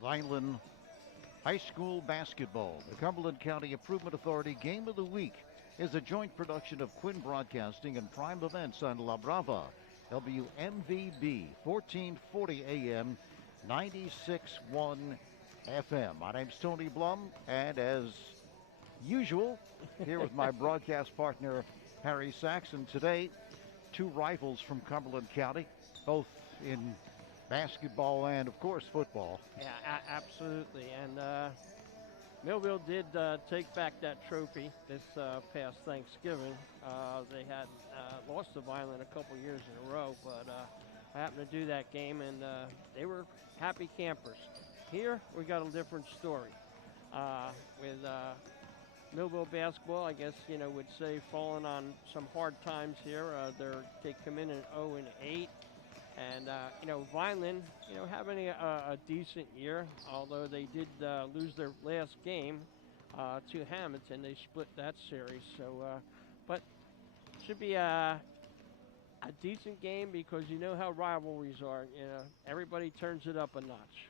Vineland High School Basketball. The Cumberland County Improvement Authority Game of the Week is a joint production of Quinn Broadcasting and Prime Events on La Brava, WMVB, 1440 AM, 96.1 FM. My name's Tony Blum, and as usual, here with my broadcast partner, Harry Saxon. Today, two rivals from Cumberland County, both in basketball and, of course, football. Yeah, absolutely. And Millville did take back that trophy this past Thanksgiving. They had lost to Vineland a couple years in a row, but I happened to do that game, and they were happy campers. Here, we got a different story. With Millville basketball, I guess, would say falling on some hard times here. They come in at 0-8. And, Vineland, having a decent year, although they did lose their last game to Hamilton. They split that series. So, but should be a decent game because you know how rivalries are. Everybody turns it up a notch.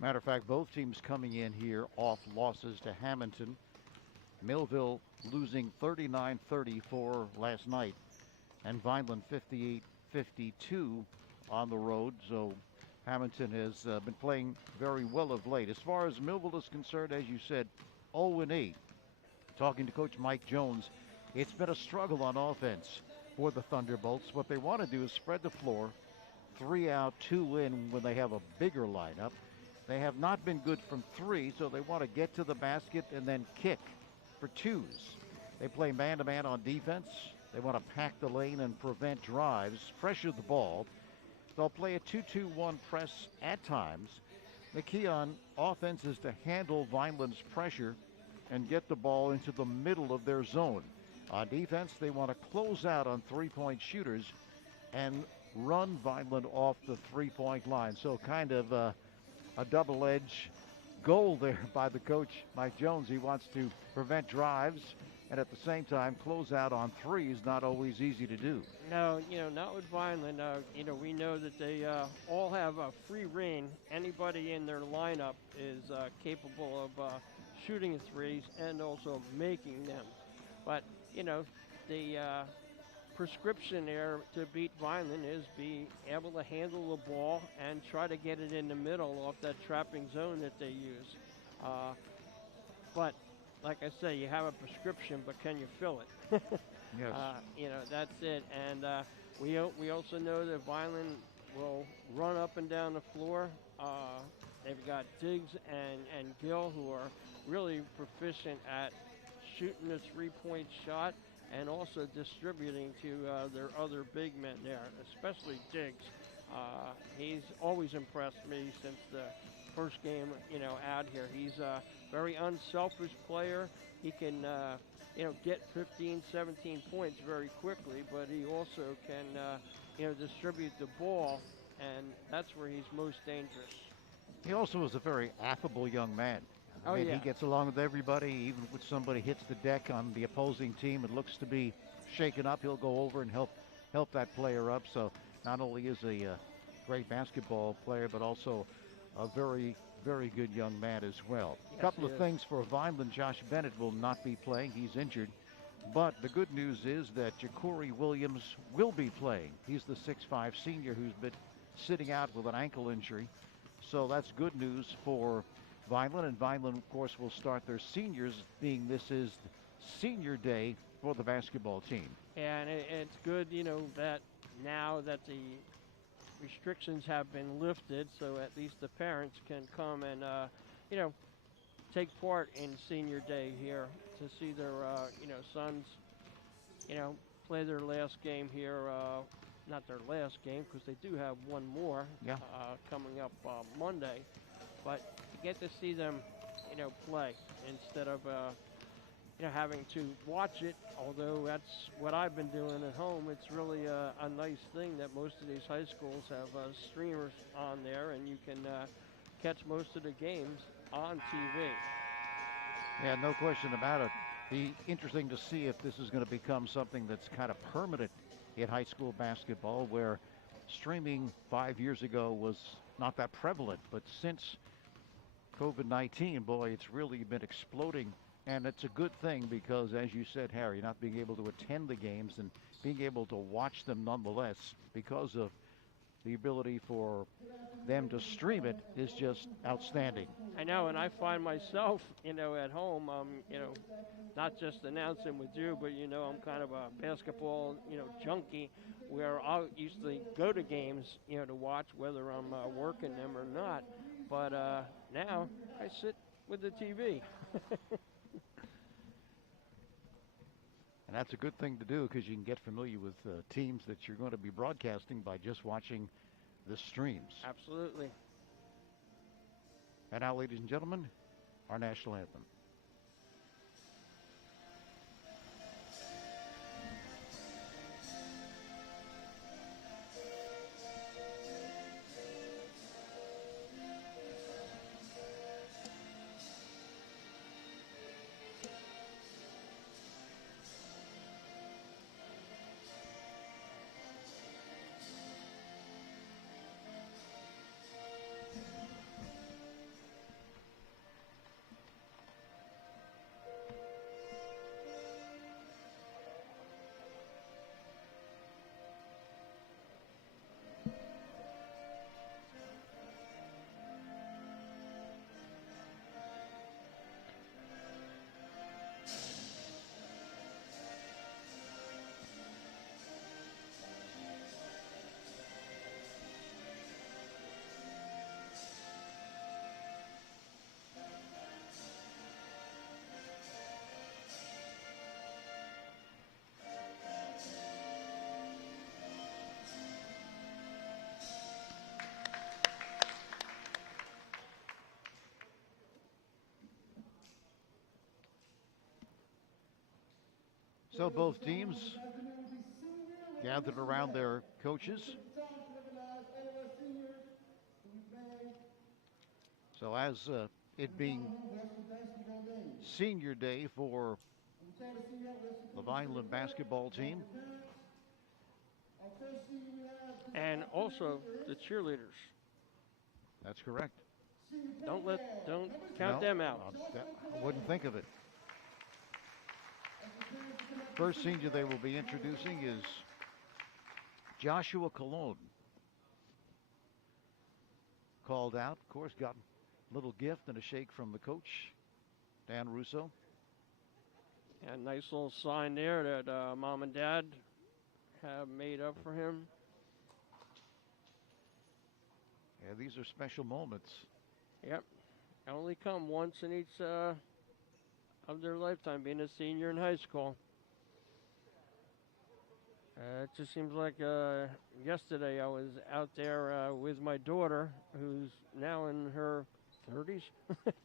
Matter of fact, both teams coming in here off losses to Hamilton. Millville losing 39-34 last night, and Vineland 58-52 on the road. So Hamilton has been playing very well of late. As far as Millville is concerned, as you said, 0-8. Talking to Coach Mike Jones, it's been a struggle on offense for the Thunderbolts. What they want to do is spread the floor, 3 out, 2 in when they have a bigger lineup. They have not been good from 3, so they want to get to the basket and then kick for 2s. They play man-to-man on defense. They want to pack the lane and prevent drives, pressure the ball. They'll play a 2-2-1 press at times. The key on offense is to handle Vineland's pressure and get the ball into the middle of their zone. On defense, they want to close out on three-point shooters and run Vineland off the three-point line. So kind of a double-edged goal there by the coach, Mike Jones. He wants to prevent drives and at the same time close out on threes. Not always easy to do. No, not with Vineland. We know that they all have free reign. Anybody in their lineup is capable of shooting threes and also making them. But, the prescription there to beat Vineland is be able to handle the ball and try to get it in the middle off that trapping zone that they use. But like I say, you have a prescription, but can you fill it? Yes. That's it. And we also know that Vineland will run up and down the floor. They've got Diggs and Gill, who are really proficient at shooting the three-point shot and also distributing to their other big men there, especially Diggs. He's always impressed me since the first game, out here. He's a very unselfish player. He can, get 15, 17 points very quickly, but he also can, distribute the ball, and that's where he's most dangerous. He also is a very affable young man. He gets along with everybody. Even when somebody hits the deck on the opposing team and looks to be shaken up, he'll go over and help that player up. So not only is he a great basketball player, but also a very, very good young man as well. Yes, a couple of things for Vineland. Josh Bennett will not be playing. He's injured. But the good news is that Ja'Cory Williams will be playing. He's the 6'5 senior who's been sitting out with an ankle injury. So that's good news for Vineland. And Vineland, of course, will start their seniors, being this is senior day for the basketball team. And it's good, that now that the restrictions have been lifted, so at least the parents can come and, take part in senior day here to see their, sons, play their last game here. Not their last game, because they do have one more coming up Monday. But you get to see them, play instead of, having to watch it. Although that's what I've been doing at home. It's really a nice thing that most of these high schools have streamers on there, and you can catch most of the games on TV. Yeah, no question about it. Be interesting to see if this is going to become something that's kind of permanent in high school basketball, where streaming 5 years ago was not that prevalent, but since COVID-19, boy, it's really been exploding. And it's a good thing because, as you said, Harry, not being able to attend the games and being able to watch them nonetheless because of the ability for them to stream it is just outstanding. I know, and I find myself, at home, not just announcing with you, but, I'm kind of a basketball, junkie where I'll usually go to games, to watch whether I'm working them or not. But now I sit with the TV. And that's a good thing to do because you can get familiar with teams that you're going to be broadcasting by just watching the streams. Absolutely. And now, ladies and gentlemen, our national anthem. So both teams gathered around their coaches. So as it being senior day for the Vineland basketball team. And also the cheerleaders. That's correct. Don't count them out. I wouldn't think of it. First senior they will be introducing is Joshua Cologne. Called out, of course, got a little gift and a shake from the coach, Dan Russo. And nice little sign there that Mom and Dad have made up for him. Yeah, these are special moments. Yep. Only come once in each of their lifetime, being a senior in high school. It just seems like yesterday I was out there with my daughter, who's now in her 30s.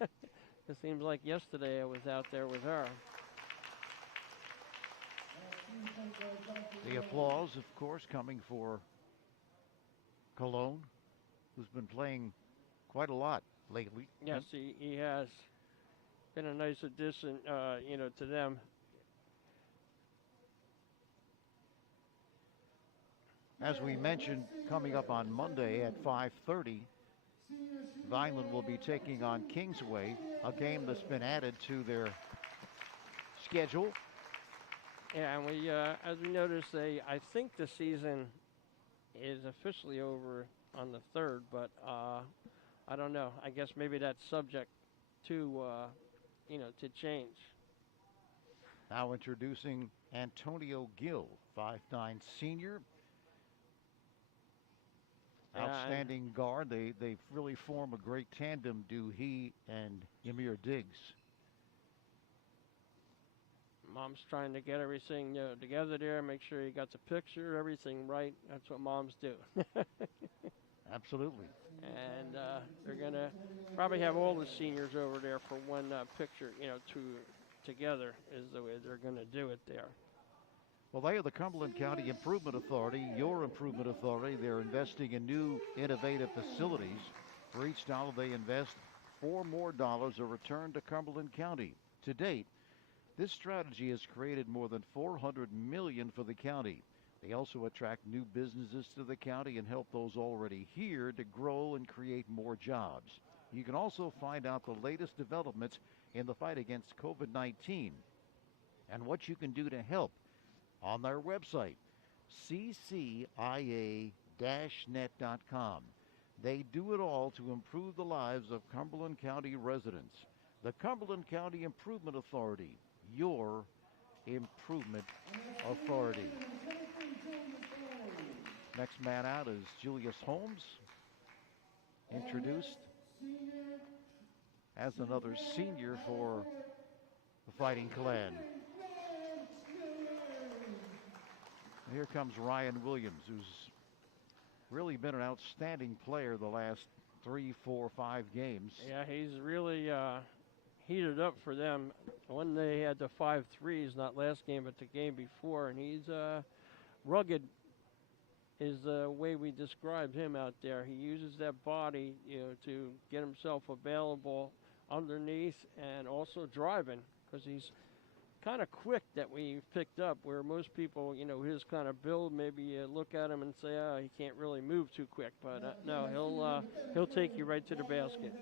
It seems like yesterday I was out there with her. The applause, of course, coming for Cologne, who's been playing quite a lot lately. Yes, he has been a nice addition, to them. As we mentioned, coming up on Monday at 5:30, Vineland will be taking on Kingsway, a game that's been added to their schedule. Yeah, and we, as we noticed, I think the season is officially over on the 3rd, but I don't know. I guess maybe that's subject to, to change. Now introducing Antonio Gill, 5'9" senior. Outstanding guard. They really form a great tandem, do he and Ymir Diggs. Mom's trying to get everything together there, make sure you got the picture, everything right. That's what moms do. Absolutely. And they're going to probably have all the seniors over there for one picture, together is the way they're going to do it there. Well, they are the Cumberland County Improvement Authority, your improvement authority. They're investing in new, innovative facilities. For each dollar they invest, $4 more are returned to Cumberland County. To date, this strategy has created more than $400 million for the county. They also attract new businesses to the county and help those already here to grow and create more jobs. You can also find out the latest developments in the fight against COVID-19 and what you can do to help on their website, ccia-net.com. They do it all to improve the lives of Cumberland County residents. The Cumberland County Improvement Authority, your improvement authority. Next man out is Julius Holmes, introduced as another senior for the Fighting Clan. And here comes Ryan Williams, who's really been an outstanding player the last 3, 4, 5 games. Yeah, he's really heated up for them. One day he had the 5 threes, not last game, but the game before, and he's rugged is the way we described him out there. He uses that body, to get himself available underneath and also driving, because he's kind of quick that we picked up, where most people, his kind of build, maybe you look at him and say, oh, he can't really move too quick, but no, he'll take you right to the basket.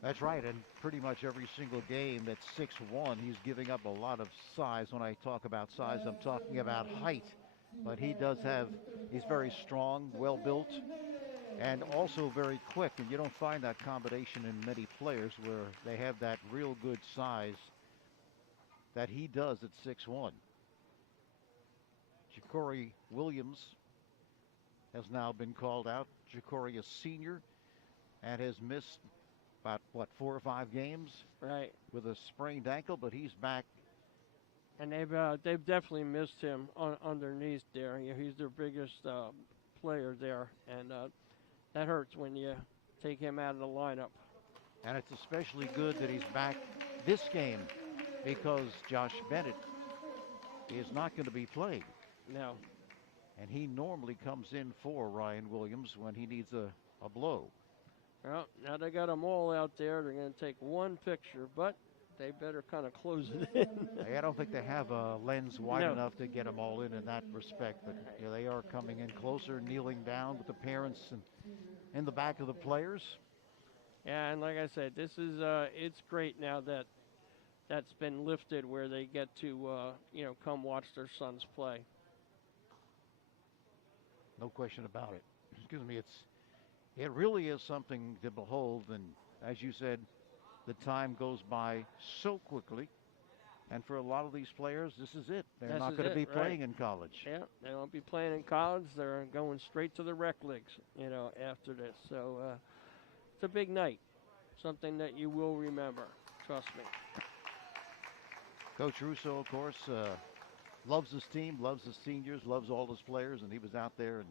That's right, and pretty much every single game at 6'1", he's giving up a lot of size. When I talk about size, I'm talking about height, but he's very strong, well built, and also very quick, and you don't find that combination in many players where they have that real good size that he does at 6'1". Ja'Cory Williams has now been called out. Ja'Cory, a senior, and has missed about, 4 or 5 games? Right. With a sprained ankle, but he's back. And they've definitely missed him underneath there. He's their biggest player there, and that hurts when you take him out of the lineup. And it's especially good that he's back this game, because Josh Bennett is not going to be playing. No. And he normally comes in for Ryan Williams when he needs a blow. Well, now they got them all out there. They're going to take one picture, but they better kind of close it in. I don't think they have a lens wide enough to get them all in that respect, but they are coming in closer, kneeling down with the parents and in the back of the players. Yeah, and like I said, this is it's great now that that's been lifted, where they get to come watch their sons play. No question about it. Excuse me. It really is something to behold, and as you said, the time goes by so quickly, and for a lot of these players, this is it. They're not going to be playing in college. Yeah, they won't be playing in college. They're going straight to the rec leagues, after this. So it's a big night, something that you will remember. Trust me. Coach Russo, of course, loves his team, loves his seniors, loves all his players, and he was out there, and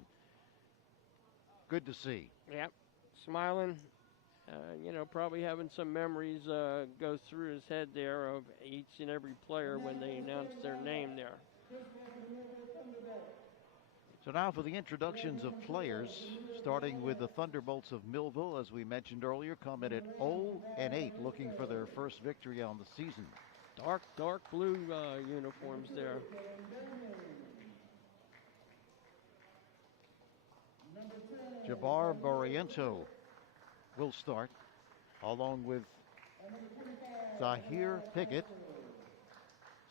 good to see. Yep, smiling, probably having some memories go through his head there of each and every player when they announced their name there. So now for the introductions of players, starting with the Thunderbolts of Millville, as we mentioned earlier, come in at 0-8, looking for their first victory on the season. Dark blue uniforms there. Jabbar Barriento will start, along with Zahir Pickett,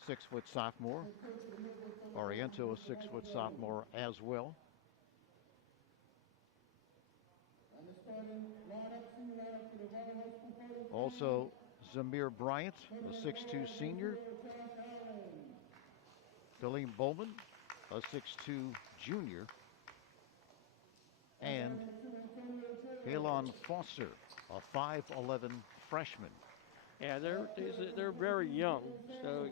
6-foot sophomore. Barriento, a 6-foot sophomore as well. Also, Zamir Bryant, a 6'2 senior. Daleem Bowman, a 6'2 junior. And Kalon Foster, a 5'11 freshman. Yeah, they're very young. So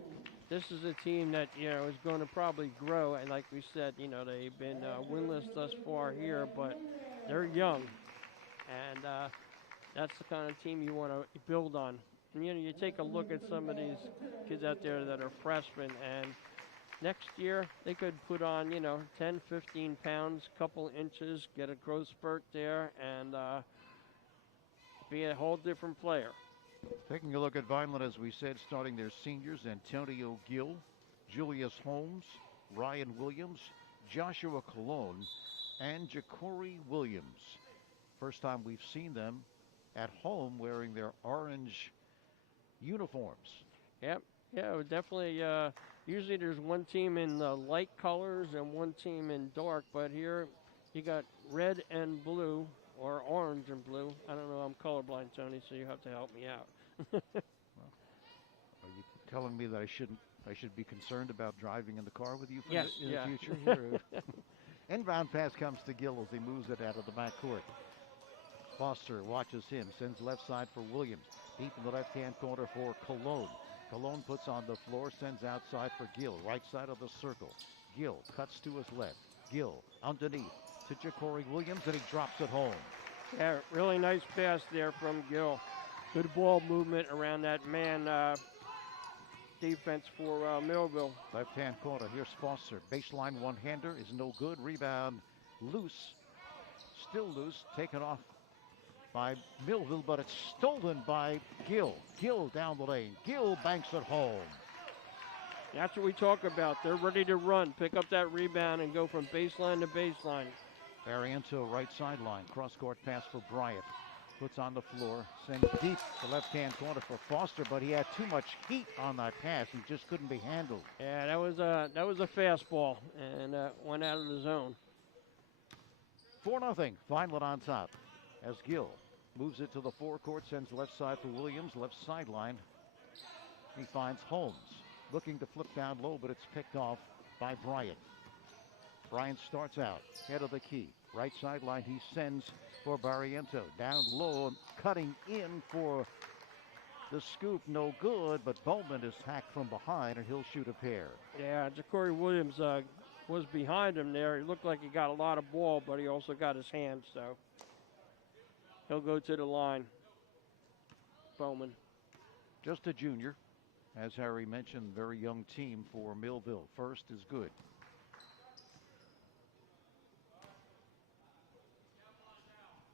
this is a team that, is going to probably grow. And like we said, they've been winless thus far here, but they're young. And that's the kind of team you want to build on. And, you take a look at some of these kids out there that are freshmen, and next year they could put on, 10, 15 pounds, couple inches, get a growth spurt there, and be a whole different player. Taking a look at Vineland, as we said, starting their seniors: Antonio Gill, Julius Holmes, Ryan Williams, Joshua Colon, and Ja'Cory Williams. First time we've seen them at home wearing their orange uniforms. Yep. Yeah, definitely. Usually there's one team in the light colors and one team in dark, but here you got red and blue, or orange and blue. I don't know. I'm colorblind, Tony, so you have to help me out. Well, are you telling me that I should be concerned about driving in the car with you Yes, in yeah. the future? Here, inbound pass comes to Gill as he moves it out of the backcourt. Foster watches him, sends left side for Williams. Deep in the left-hand corner for Cologne. Cologne puts on the floor, sends outside for Gill, right side of the circle. Gill cuts to his left. Gill underneath to Ja'Cory Williams, and he drops it home. Yeah, really nice pass there from Gill. Good ball movement around that man defense for Millville. Left-hand corner, here's Foster. Baseline one-hander is no good. Rebound loose. Still loose, taken off by Millville, but it's stolen by Gill. Gill down the lane. Gill banks it home. That's what we talk about. They're ready to run, pick up that rebound, and go from baseline to baseline. Barriento right sideline. Cross-court pass for Bryant. Puts on the floor, sends deep to left-hand corner for Foster, but he had too much heat on that pass. He just couldn't be handled. Yeah, that was a fastball, and went out of the zone. 4-0. Vineland on top as Gill moves it to the forecourt, sends left side for Williams, left sideline. He finds Holmes, looking to flip down low, but it's picked off by Bryant. Bryant starts out, head of the key. Right sideline, he sends for Barriento. Down low, and cutting in for the scoop, no good, but Bowman is hacked from behind, and he'll shoot a pair. Yeah, Ja'Cory Williams was behind him there. He looked like he got a lot of ball, but he also got his hands, so he'll go to the line. Bowman. Just a junior. As Harry mentioned, very young team for Millville. First is good.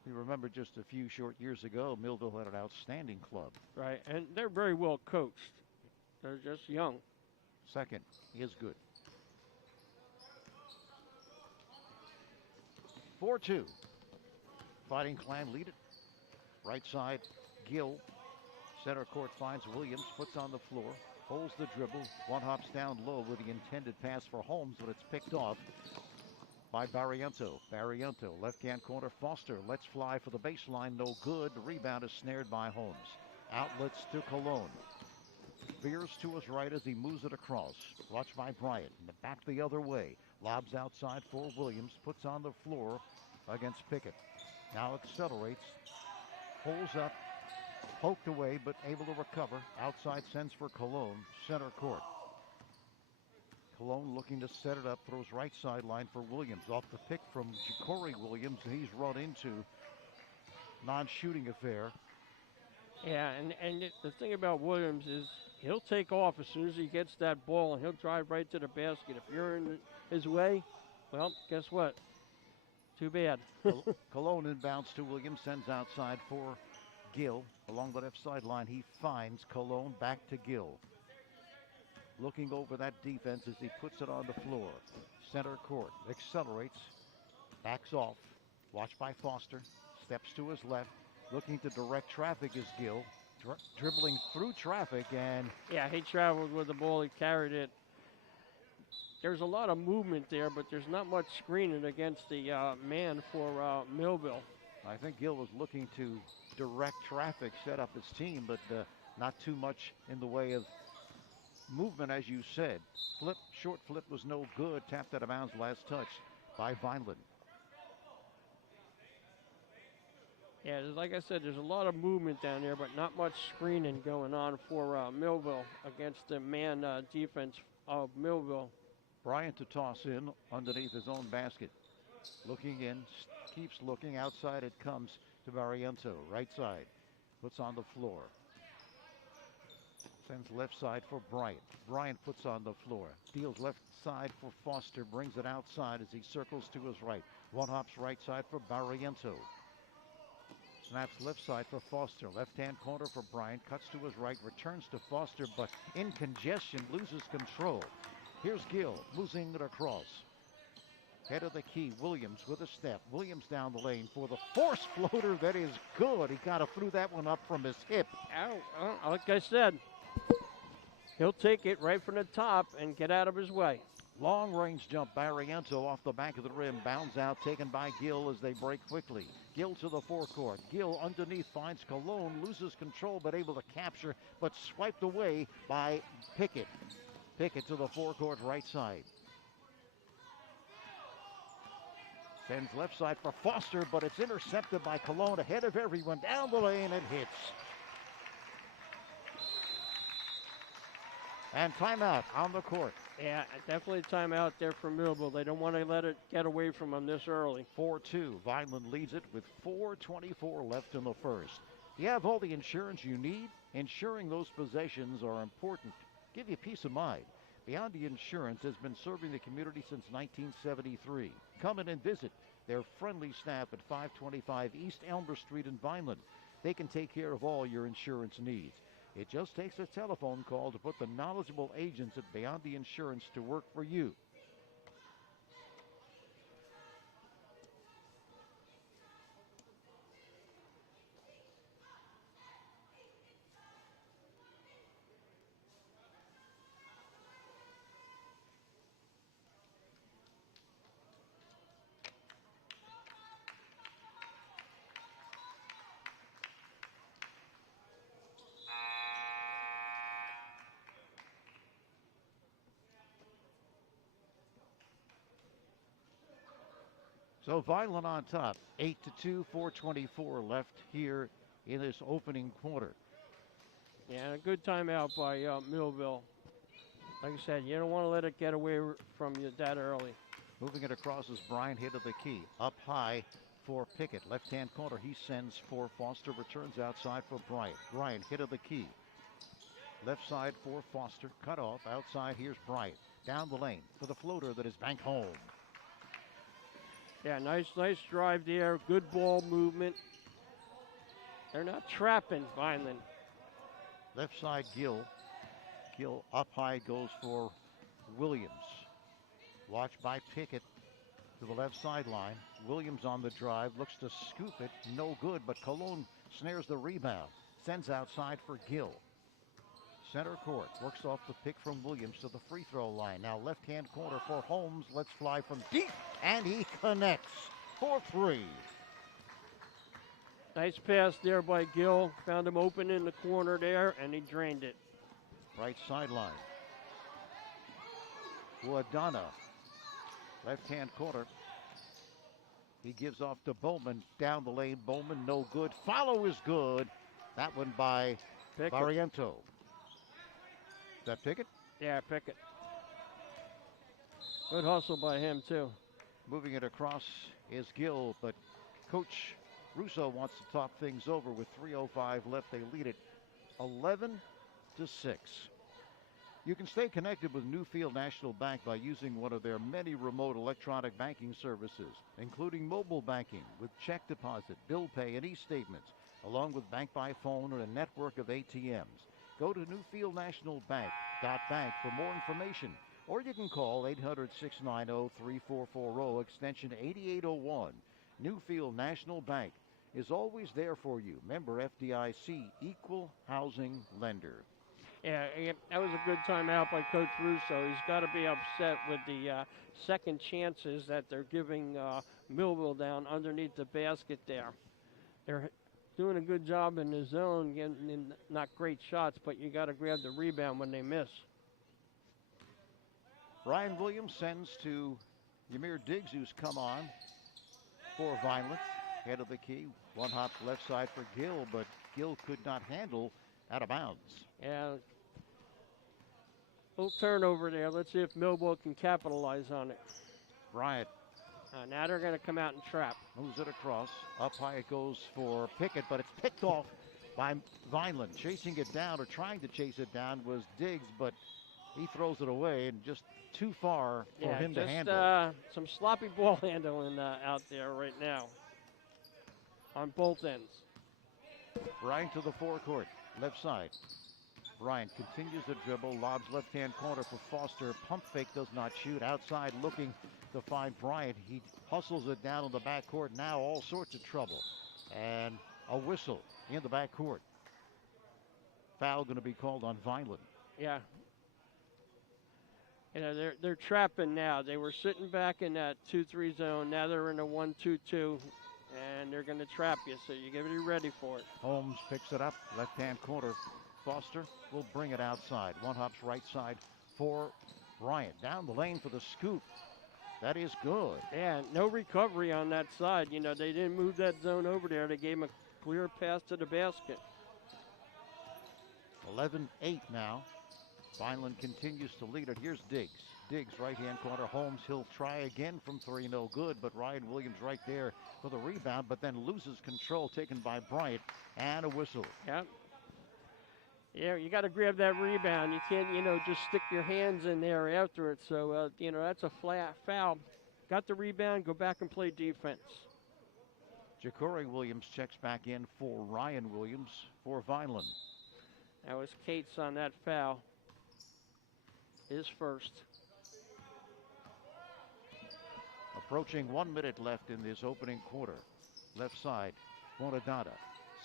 You remember just a few short years ago, Millville had an outstanding club. Right, and they're very well coached. They're just young. Second is good. 4-2. Fighting Clan lead it. Right side, Gill. Center court finds Williams, puts on the floor, holds the dribble. One hops down low with the intended pass for Holmes, but it's picked off by Barriento. Barriento, left-hand corner, Foster lets fly for the baseline, no good. The rebound is snared by Holmes. Outlets to Cologne. Veers to his right as he moves it across. Watched by Bryant. In the back the other way. Lobs outside for Williams. Puts on the floor against Pickett. Now accelerates. Pulls up. Poked away, but able to recover. Outside sends for Cologne. Center court. Cologne looking to set it up. Throws right sideline for Williams. Off the pick from Ja'Cory Williams. He's run into non-shooting affair. Yeah, and the thing about Williams is he'll take off as soon as he gets that ball, and he'll drive right to the basket. If you're in his way, well, guess what? Too bad. Cologne inbounds to Williams, sends outside for Gill. Along the left sideline, he finds Cologne, back to Gill. Looking over that defense as he puts it on the floor. Center court, accelerates, backs off. Watched by Foster, steps to his left. Looking to direct traffic is Gill. Dribbling through traffic, and yeah, he traveled with the ball. He carried it. There's a lot of movement there, but there's not much screening against the man for Millville. I think Gill was looking to direct traffic, set up his team, but not too much in the way of movement, as you said. Short flip was no good. Tapped out of bounds last touch by Vineland. Yeah, like I said, there's a lot of movement down there, but not much screening going on for Millville against the man defense of Millville. Bryant to toss in underneath his own basket. Looking in, keeps looking. Outside it comes to Barriento. Right side. Puts on the floor. Sends left side for Bryant. Bryant puts on the floor. Deals left side for Foster. Brings it outside as he circles to his right. One hops right side for Barriento. Snaps left side for Foster. Left-hand corner for Bryant. Cuts to his right. Returns to Foster, but in congestion, loses control. Here's Gill, losing it across. Head of the key, Williams with a step. Williams down the lane for the force floater that is good. He kind of threw that one up from his hip. Ow, like I said, he'll take it right from the top and get out of his way. Long range jump, Barriento off the back of the rim. Bounds out, taken by Gill as they break quickly. Gill to the forecourt. Gill underneath finds Cologne, loses control but able to capture, but swiped away by Pickett. Pickett to the forecourt right side. Sends left side for Foster, but it's intercepted by Cologne ahead of everyone. Down the lane and hits. And timeout on the court. Yeah, definitely timeout there for Millville. They don't want to let it get away from them this early. 4-2. Vineland leads it with 4:24 left in the first. You have all the insurance you need. Ensuring those possessions are important. Give you peace of mind. Beyond the Insurance has been serving the community since 1973. Come in and visit their friendly staff at 525 East Elmer Street in Vineland. They can take care of all your insurance needs. It just takes a telephone call to put the knowledgeable agents at Beyond the Insurance to work for you. So Vineland on top, 8-2, 4:24 left here in this opening quarter. Yeah, a good timeout by Millville. Like I said, you don't want to let it get away from you that early. Moving it across is Brian, hit of the key. Up high for Pickett. Left-hand corner, he sends for Foster. Returns outside for Bryant. Bryant, hit of the key. Left side for Foster. Cut off. Outside, here's Bryant. Down the lane for the floater that is banked home. Yeah, nice drive there. Good ball movement. They're not trapping Vineland. Left side, Gill. Gill up high goes for Williams. Watched by Pickett to the left sideline. Williams on the drive, looks to scoop it. No good, but Cologne snares the rebound. Sends outside for Gill. Center court, works off the pick from Williams to the free throw line. Now left-hand corner for Holmes. Let's fly from deep, and he connects for three. Nice pass there by Gill. Found him open in the corner there, and he drained it. Right sideline. Guadana. Left-hand corner. He gives off to Bowman. Down the lane, Bowman, no good. Follow is good. That one by Barriento. Is that Pickett? Yeah, Pickett. Good hustle by him, too. Moving it across is Gill, but Coach Russo wants to talk things over with 3:05 left. They lead it 11-6. You can stay connected with Newfield National Bank by using one of their many remote electronic banking services, including mobile banking with check deposit, bill pay, and e-statements, along with bank by phone or a network of ATMs. Go to newfieldnationalbank.bank for more information, or you can call 800-690-3440, extension 8801. Newfield National Bank is always there for you. Member FDIC, equal housing lender. Yeah, that was a good timeout by Coach Russo. He's got to be upset with the second chances that they're giving Millville down underneath the basket there. They're doing a good job in the zone, getting in not great shots, but you got to grab the rebound when they miss. Ryan Williams sends to Ymir Diggs, who's come on for Vineland. Head of the key, one hop left side for Gill, but Gill could not handle out of bounds. Yeah, little turnover there. Let's see if Millville can capitalize on it. Bryant. Now they're going to come out and trap. Moves it across. Up high it goes for Pickett, but it's picked off by Vineland. Chasing it down, or trying to chase it down, was Diggs, but he throws it away and just too far for him to handle. Some sloppy ball handling out there right now on both ends. Bryant to the forecourt, left side. Bryant continues the dribble, lobs left-hand corner for Foster. Pump fake, does not shoot. Outside looking to find Bryant. He hustles it down on the backcourt. Now all sorts of trouble. And a whistle in the backcourt. Foul going to be called on Vineland. Yeah. You know, they're trapping now. They were sitting back in that 2-3 zone. Now they're in a 1-2-2, and they're going to trap you, so you got to be ready for it. Holmes picks it up, left-hand corner. Foster will bring it outside. One hops right side for Bryant. Down the lane for the scoop. That is good. Yeah, no recovery on that side. You know, they didn't move that zone over there. They gave him a clear pass to the basket. 11-8 now. Vineland continues to lead it. Here's Diggs. Diggs, right-hand corner. Holmes, he'll try again from three. No good, but Ryan Williams right there for the rebound, but then loses control, taken by Bryant, and a whistle. Yeah. Yeah, you got to grab that rebound. You can't, you know, just stick your hands in there after it. So, you know, that's a flat foul. Got the rebound, go back and play defense. Ja'Cory Williams checks back in for Ryan Williams for Vineland. That was Cates on that foul. His first. Approaching 1 minute left in this opening quarter. Left side, Bonadonna.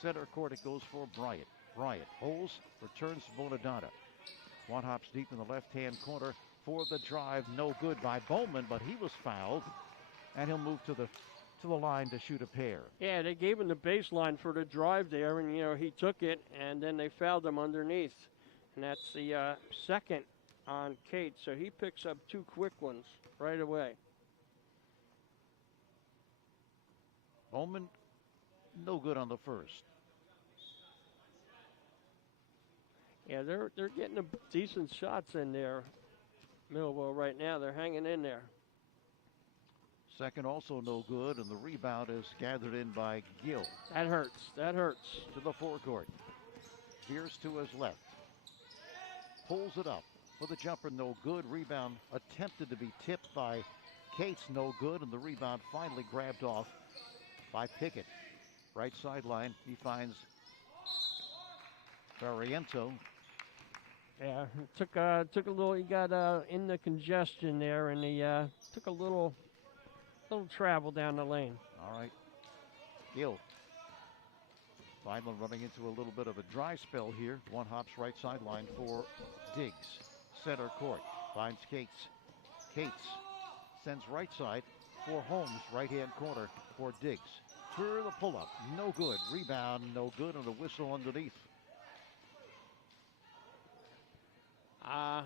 Center court, it goes for Bryant. Bryant holds, returns to Bonadonna. One hops deep in the left-hand corner for the drive. No good by Bowman, but he was fouled. And he'll move to the line to shoot a pair. Yeah, they gave him the baseline for the drive there, and, you know, he took it, and then they fouled him underneath. And that's the second on Kate, so he picks up two quick ones right away. Bowman, no good on the first. Yeah, they're getting the decent shots in there, Millville, right now. They're hanging in there. Second also no good, and the rebound is gathered in by Gill. That hurts. That hurts. To the forecourt. Veers to his left. Pulls it up for the jumper, no good. Rebound attempted to be tipped by Cates, no good, and the rebound finally grabbed off by Pickett. Right sideline, he finds Barriento. Yeah, took a little. He got in the congestion there, and he took a little travel down the lane. All right, Gill. Vineland running into a little bit of a dry spell here. One hops right sideline for Diggs. Center court finds Cates. Cates sends right side for Holmes. Right-hand corner for Diggs. Through the pull-up, no good. Rebound, no good, and a whistle underneath. I'm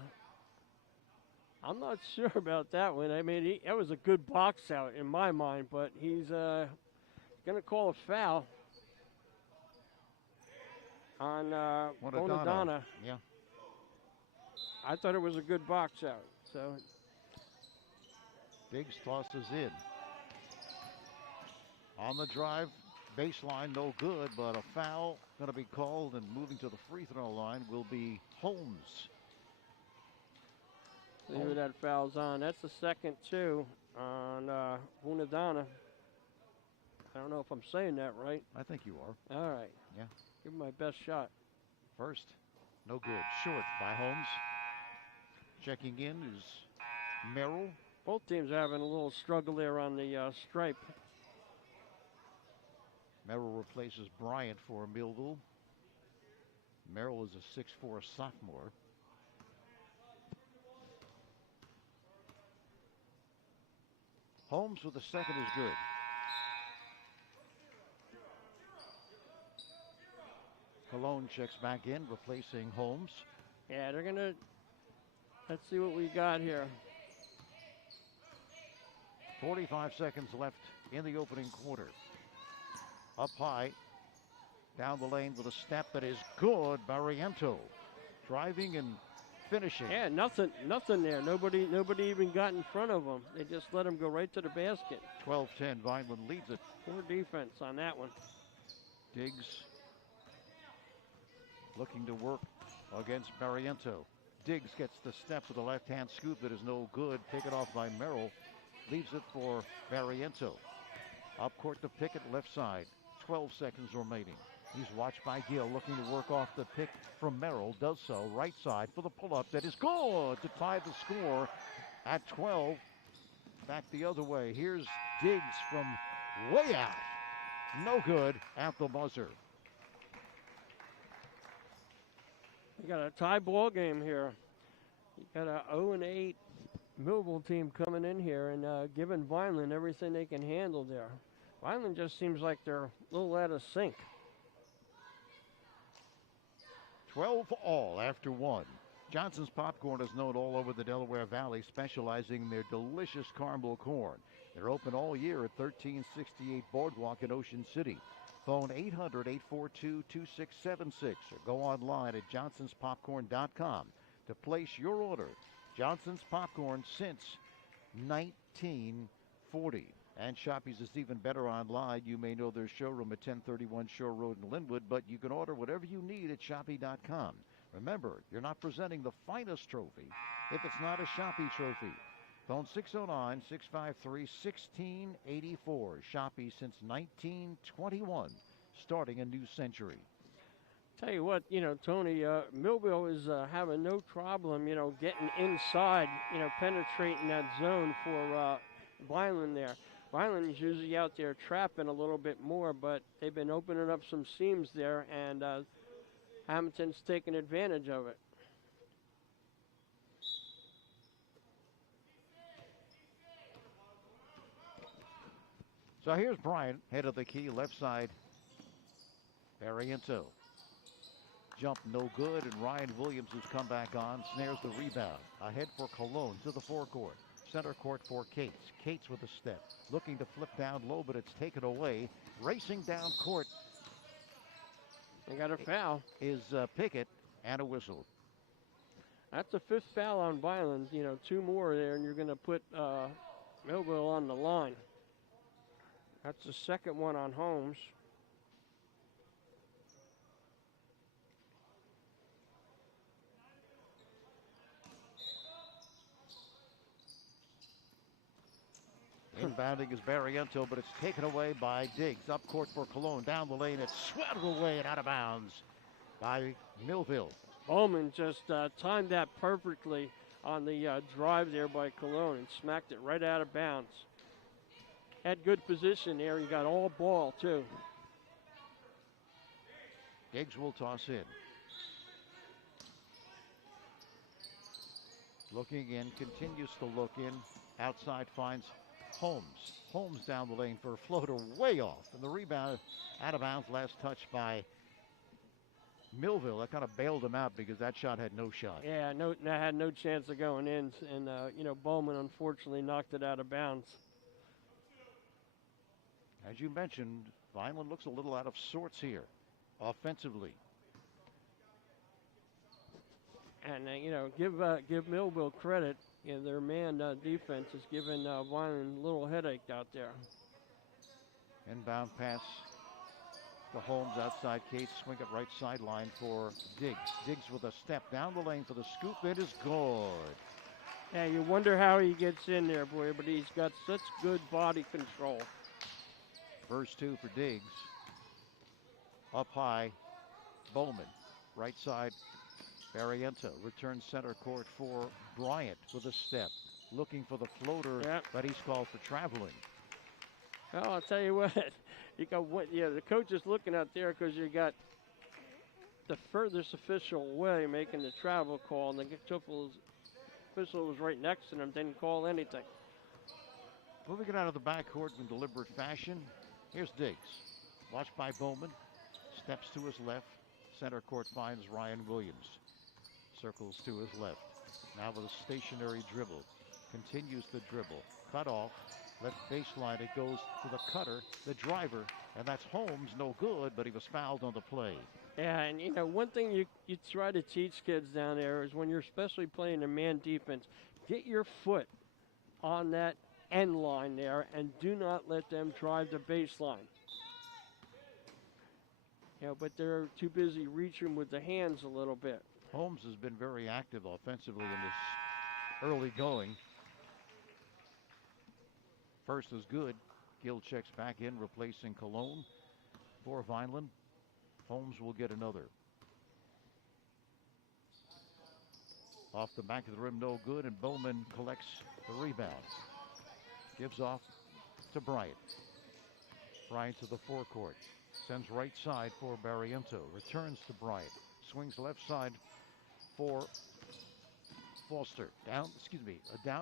not sure about that one. I mean, that was a good box out in my mind, but he's going to call a foul on Bonadonna. Yeah. I thought it was a good box out. So Diggs tosses in. On the drive, baseline, no good, but a foul going to be called, and moving to the free throw line will be Holmes. See who that foul's on. That's the second, too, on Bonadonna. I don't know if I'm saying that right. I think you are. All right. Yeah. Give him my best shot. First, no good. Short by Holmes. Checking in is Merrill. Both teams are having a little struggle there on the stripe. Merrill replaces Bryant for Millville. Merrill is a 6'4" sophomore. Holmes with the second is good. Cologne checks back in, replacing Holmes. Yeah, they're going to, let's see what we got here. 45 seconds left in the opening quarter. Up high, down the lane with a step that is good. Barriento driving and finishing. Yeah, nothing there. Nobody even got in front of him. They just let him go right to the basket. 12-10, Vineland leads it. Poor defense on that one. Diggs looking to work against Barriento. Diggs gets the step with the left-hand scoop that is no good. Taken off by Merrill. Leaves it for Barriento. Up court to Pickett, left side. 12 seconds remaining. He's watched by Gill, looking to work off the pick from Merrill. Does so. Right side for the pull-up. That is good to tie the score at 12. Back the other way. Here's Diggs from way out. No good at the buzzer. We got a tie ball game here. You got a 0-8 Millville team coming in here and giving Vineland everything they can handle there. Vineland just seems like they're a little out of sync. 12 all after one. Johnson's Popcorn is known all over the Delaware Valley, specializing in their delicious caramel corn. They're open all year at 1368 Boardwalk in Ocean City. Phone 800-842-2676 or go online at johnsonspopcorn.com to place your order. Johnson's Popcorn since 1940. And Shoppy's is even better online. You may know their showroom at 1031 Shore Road in Linwood, but you can order whatever you need at Shoppy.com. Remember, you're not presenting the finest trophy if it's not a Shoppy trophy. Phone 609-653-1684. Shoppy since 1921, starting a new century. Tell you what, Tony, Millville is having no problem, getting inside, penetrating that zone for Vineland there. Vineland is usually out there trapping a little bit more, but they've been opening up some seams there, and Hamilton's taking advantage of it. So here's Bryant, head of the key, left side. Barriento. Jump no good, and Ryan Williams, who's come back on, snares the rebound. Ahead for Cologne to the forecourt. Center court for Cates. Cates with a step. Looking to flip down low, but it's taken away. Racing down court. They got a foul. Is Pickett, and a whistle. That's the fifth foul on Vineland. Two more there, and you're going to put Millville on the line. That's the second one on Holmes. Inbounding is Barriento, but it's taken away by Diggs. Up court for Cologne. Down the lane. It's swept away and out of bounds by Millville. Bowman just timed that perfectly on the drive there by Cologne and smacked it right out of bounds. Had good position there. He got all ball, too. Diggs will toss in. Looking in, continues to look in. Outside finds Holmes. Holmes down the lane for a floater way off. And the rebound out of bounds, last touch by Millville. That kind of bailed him out because that shot had no shot. Yeah, had no chance of going in. And, Bowman unfortunately knocked it out of bounds. As you mentioned, Vineland looks a little out of sorts here offensively. And, give Millville credit. Their man defense is giving Vineland a little headache out there. Inbound pass to Holmes outside Cates. Swing it right sideline for Diggs. Diggs with a step down the lane for the scoop. It is good. Yeah, you wonder how he gets in there, boy, but he's got such good body control. First two for Diggs. Up high, Bowman. Right side, Barriento. Returns center court for Bryant with a step. Looking for the floater, but he's called for traveling. Well, I'll tell you what. You got the coach is looking out there because you got the furthest official away making the travel call, and the official was right next to him, didn't call anything. Moving it out of the backcourt in deliberate fashion. Here's Diggs. Watched by Bowman. Steps to his left. Center court finds Ryan Williams. Circles to his left. Now with a stationary dribble. Continues the dribble. Cut off. Left baseline. It goes to the cutter, the driver, and that's Holmes. No good, but he was fouled on the play. Yeah, and one thing you try to teach kids down there is when you're especially playing a man defense, get your foot on that end line there and do not let them drive the baseline. But they're too busy reaching with the hands a little bit. Holmes has been very active offensively in this early going. First is good. Gill checks back in, replacing Cologne for Vineland. Holmes will get another. Off the back of the rim, no good, and Bowman collects the rebound. Gives off to Bryant. Bryant to the forecourt. Sends right side for Barriento. Returns to Bryant. Swings left side for Foster. Down,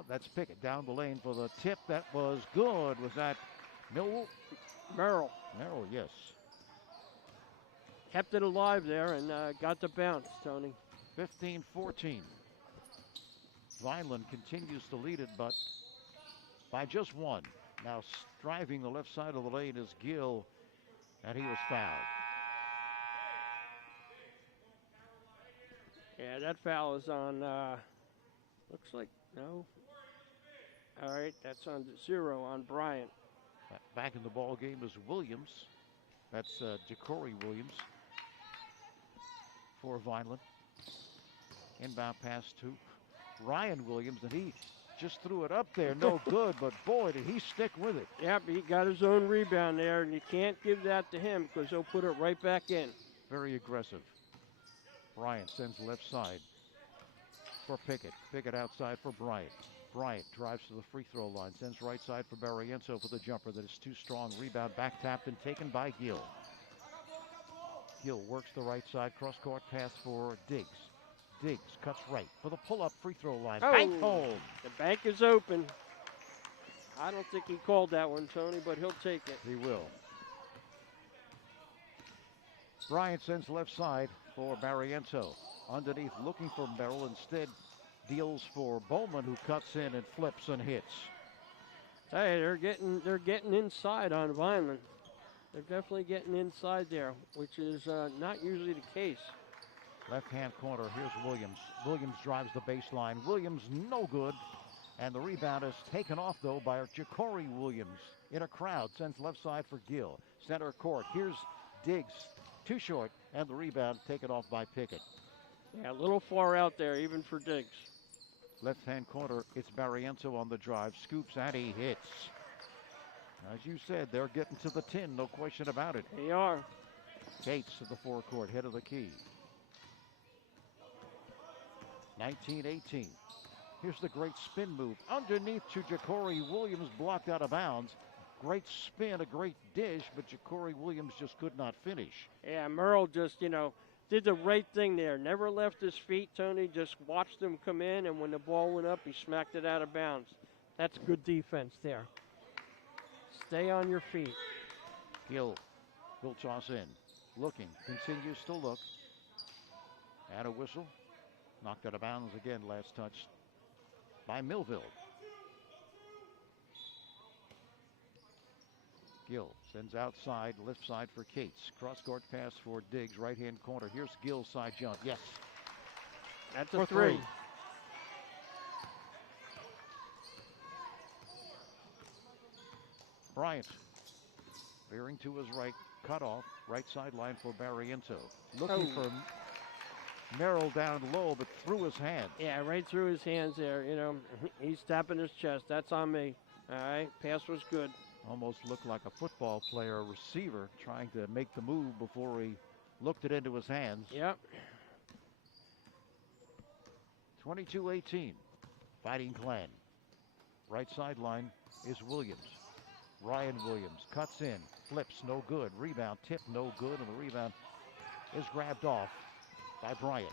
that's Pickett. Down the lane for the tip. That was good. Was that Merrill? Merrill, yes. kept it alive there and got the bounce, Tony. 15-14. Vineland continues to lead it, but by just one. Now striving the left side of the lane is Gill, and he was fouled. Yeah, that foul is on, looks like, no. All right, that's on 0 on Bryant. Back in the ball game is Williams. That's Ja'Cory Williams for Vineland. Inbound pass to Ryan Williams, and he just threw it up there. No good, but boy, did he stick with it. Yep, he got his own rebound there, and you can't give that to him because he'll put it right back in. Very aggressive. Bryant sends left side for Pickett. Pickett outside for Bryant. Bryant drives to the free throw line. Sends right side for Barrientos for the jumper that is too strong. Rebound back tapped and taken by Gill. Gill works the right side. Cross court pass for Diggs. Diggs cuts right for the pull-up free throw line. Oh, bank home. The bank is open. I don't think he called that one, Tony, but he'll take it. He will. Bryant sends left side for Barriento. Underneath looking for Merrill. Instead deals for Bowman, who cuts in and flips and hits. Hey, they're getting inside on Vineland. They're definitely getting inside there, which is not usually the case. Left-hand corner, here's Williams. Williams drives the baseline. Williams no good. And the rebound is taken off, though, by Ja'Cory Williams. In a crowd, sends left side for Gill. Center court, here's Diggs. Too short, and the rebound taken off by Pickett. Yeah, a little far out there, even for Diggs. Left-hand corner, it's Barriento on the drive. Scoops, and he hits. As you said, they're getting to the tin, no question about it. They are. Gates to the forecourt, head of the key. 19-18. Here's the great spin move. Underneath to Ja'Cory Williams, blocked out of bounds. Great spin, a great dish, but Ja'Cory Williams just could not finish. Yeah, Merrill just, did the right thing there. Never left his feet, Tony. Just watched him come in, and when the ball went up, he smacked it out of bounds. That's good defense there. Stay on your feet. Gill will toss in. Looking, continues to look. And a whistle. Knocked out of bounds again, last touch by Millville. Gill sends outside, left side for Cates. Cross-court pass for Diggs, right-hand corner. Here's Gill's side jump. Yes. That's a three. Bryant, veering to his right, cut off, right sideline for Barriento. Looking for Merrill down low, but through his hand. Yeah, right through his hands there. He's tapping his chest. That's on me. All right, pass was good. Almost looked like a football player, a receiver, trying to make the move before he looked it into his hands. Yep. 22-18, Fighting Clan. Right sideline is Williams. Ryan Williams cuts in, flips, no good. Rebound, tip, no good, and the rebound is grabbed off by Bryant.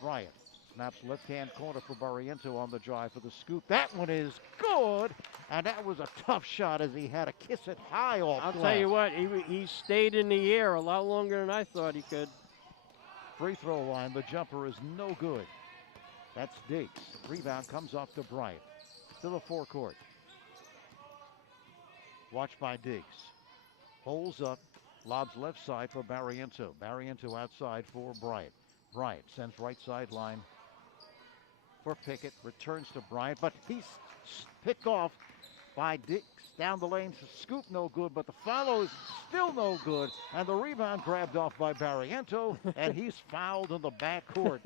Bryant snaps left-hand corner for Barriento on the drive for the scoop. That one is good, and that was a tough shot as he had to kiss it high off I'll glass. tell you what, he stayed in the air a lot longer than I thought he could. Free throw line, the jumper is no good. That's Diggs. Rebound comes off to Bryant. To the forecourt. Watched by Diggs. Holds up, lobs left side for Barriento. Barriento outside for Bryant. Bryant sends right sideline for Pickett. Returns to Bryant, but he's picked off by Diggs. Down the lane, scoop no good, but the follow is still no good. And the rebound grabbed off by Barriento, and he's fouled in the backcourt.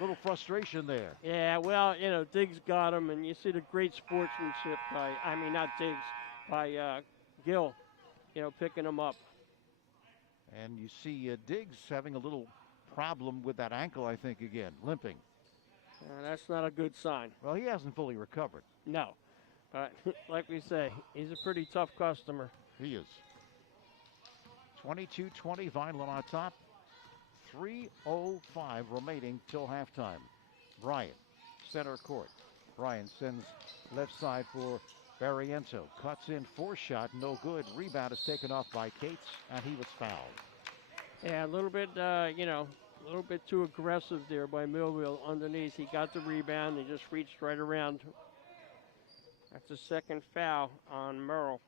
Little frustration there. Yeah, well, Diggs got him, and you see the great sportsmanship by Gill, picking him up. And you see Diggs having a little problem with that ankle, I think, again, limping. That's not a good sign. Well, he hasn't fully recovered. No. But like we say, he's a pretty tough customer. He is. 22-20, Vineland on top. 3:05 remaining till halftime. Bryant, center court. Bryant sends left side for Barrientos. Cuts in, four shot, no good. Rebound is taken off by Cates, and he was fouled. Yeah, a little bit, a little bit too aggressive there by Millville underneath. He got the rebound. He just reached right around. That's the second foul on Merle.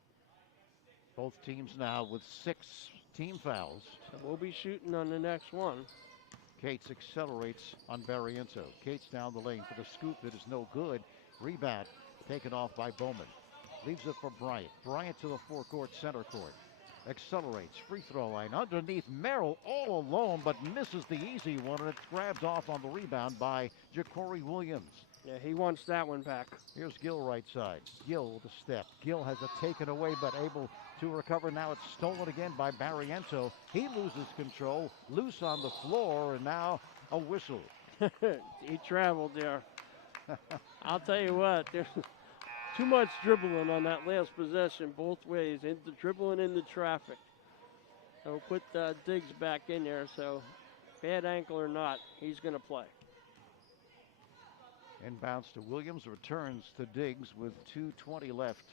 Both teams now with 6 team fouls. So we'll be shooting on the next one. Cates accelerates on Barrientos. Cates down the lane for the scoop. It is no good. Rebound taken off by Bowman. Leaves it for Bryant. Bryant to the forecourt, center court. Accelerates, free throw line. Underneath, Merrill all alone, but misses the easy one, and it's grabbed off on the rebound by Ja'Cory Williams. Yeah, he wants that one back. Here's Gill right side. Gill with a step. Gill has it taken away, but able to recover. Now it's stolen again by Barrientos. He loses control, loose on the floor, and now a whistle. He traveled there. I'll tell you what, there's too much dribbling on that last possession both ways, into dribbling into traffic. So put Diggs back in there, so bad ankle or not, he's going to play. Inbounds to Williams, returns to Diggs with 2:20 left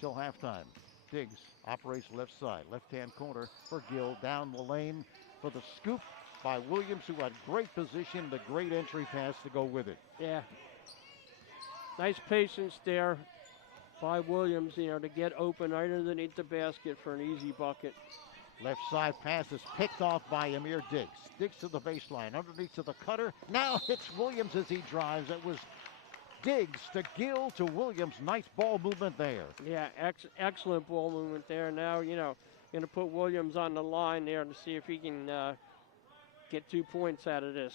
till halftime. Diggs operates left side, left-hand corner for Gill, down the lane for the scoop by Williams, who had great position, the great entry pass to go with it. Yeah. Nice patience there by Williams, to get open right underneath the basket for an easy bucket. Left side pass is picked off by Amir Diggs. Diggs to the baseline, underneath to the cutter. Now hits Williams as he drives. It was Diggs to Gill to Williams. Nice ball movement there. Yeah, excellent ball movement there. Now, going to put Williams on the line there to see if he can get 2 points out of this.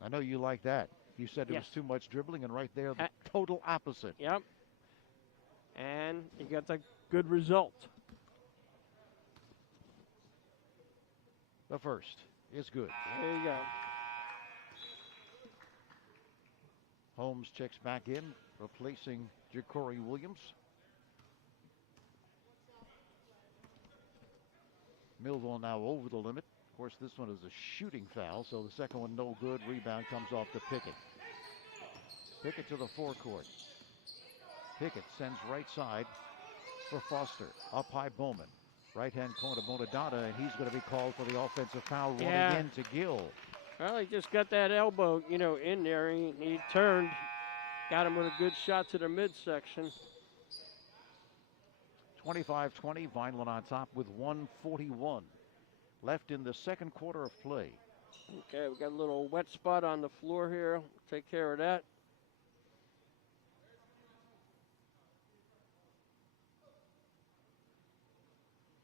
I know you like that. You said it was too much dribbling, and right there, the total opposite. Yep. And you got the good result. The first is good. There you go. Holmes checks back in, replacing Ja'Cory Williams. Millville now over the limit. Of course, this one is a shooting foul, so the second one no good. Rebound comes off to Pickett. Pickett to the forecourt. Pickett sends right side for Foster. Up high, Bowman. Right-hand corner, Bonadonna, and he's going to be called for the offensive foul running in to Gill. Well, he just got that elbow, in there. He turned, got him with a good shot to the midsection. 25-20, Vineland on top with 1:41 left in the second quarter of play. Okay, we got a little wet spot on the floor here. Take care of that.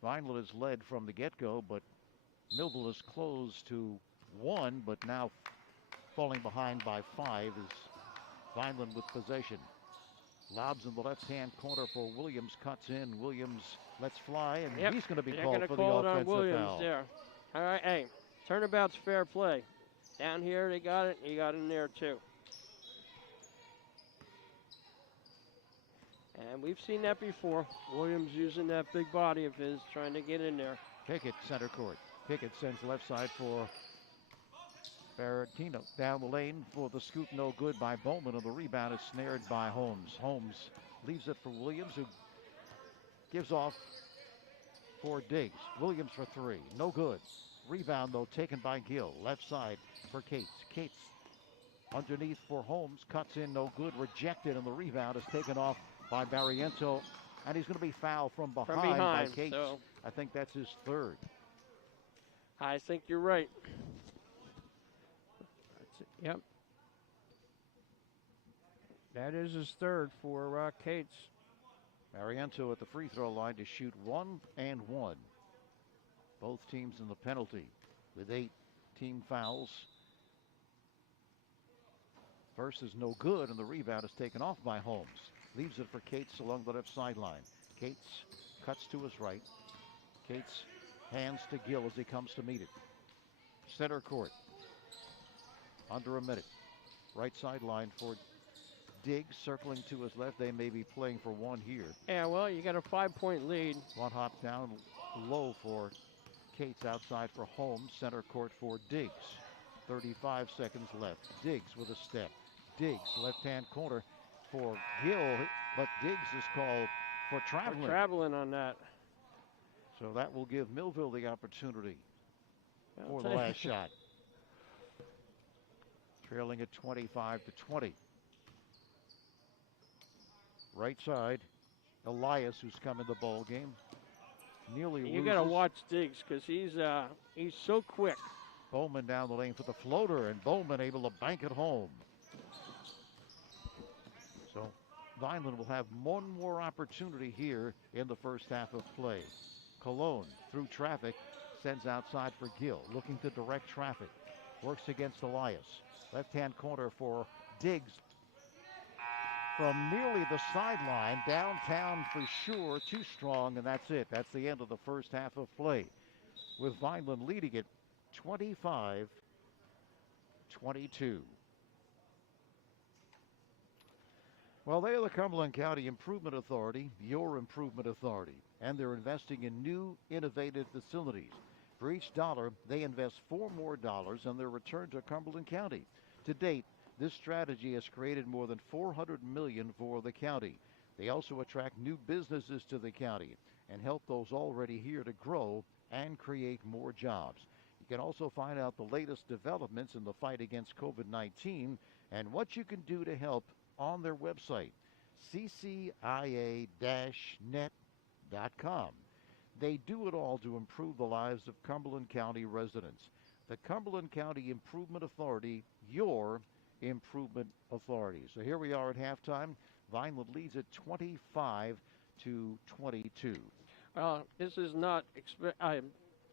Vineland is led from the get-go, but Millville is closed to 1, but now falling behind by 5 is Vineland with possession. Lobs in the left-hand corner for Williams, cuts in. Williams lets fly, and he's going to be called for the offensive foul. There. All right, hey, turnabout's fair play. Down here they got it, he got in there too. And we've seen that before. Williams using that big body of his, trying to get in there. Pickett, center court. Pickett sends left side for Barrettino. Down the lane for the scoop, no good by Bowman, and the rebound is snared by Holmes. Holmes leaves it for Williams, who gives off for Diggs. Williams for 3, no good. Rebound, though, taken by Gill. Left side for Cates. Cates underneath for Holmes, cuts in, no good, rejected, and the rebound is taken off by Barrientos, and he's going to be fouled from behind by Cates. So I think that's his third. I think you're right. Yep. That is his third for Cates. Barrientos at the free throw line to shoot 1 and 1. Both teams in the penalty with 8 team fouls. First is no good, and the rebound is taken off by Holmes. Leaves it for Cates along the left sideline. Cates cuts to his right. Cates Hands to Gill as he comes to meet it. Center court. Under a minute. Right sideline for Diggs, circling to his left. They may be playing for one here. Yeah, well, you got a 5-point lead. One hop down low for Cates, outside for Holmes. Center court for Diggs. 35 seconds left. Diggs with a step. Diggs, left-hand corner for Gill, but Diggs is called for traveling. Traveling on that. So that will give Millville the opportunity for the last shot. Trailing at 25-20. Right side, Elias, who's come in the ball game, nearly loses. You got to watch Diggs because he's so quick. Bowman down the lane for the floater, and Bowman able to bank it home. So Vineland will have one more opportunity here in the first half of play. Cologne, through traffic, sends outside for Gill, looking to direct traffic. Works against Elias. Left-hand corner for Diggs. From nearly the sideline, downtown for sure, too strong, and that's it. That's the end of the first half of play, with Vineland leading it 25-22. Well, they are the Cumberland County Improvement Authority, your improvement authority, and they're investing in new, innovative facilities. For each dollar, they invest $4 more in their return to Cumberland County. To date, this strategy has created more than $400 million for the county. They also attract new businesses to the county and help those already here to grow and create more jobs. You can also find out the latest developments in the fight against COVID-19 and what you can do to help on their website, ccia-net.com. They do it all to improve the lives of Cumberland County residents. The Cumberland County Improvement Authority, your improvement authority. So here we are at halftime. Vineland leads at 25-22. This is not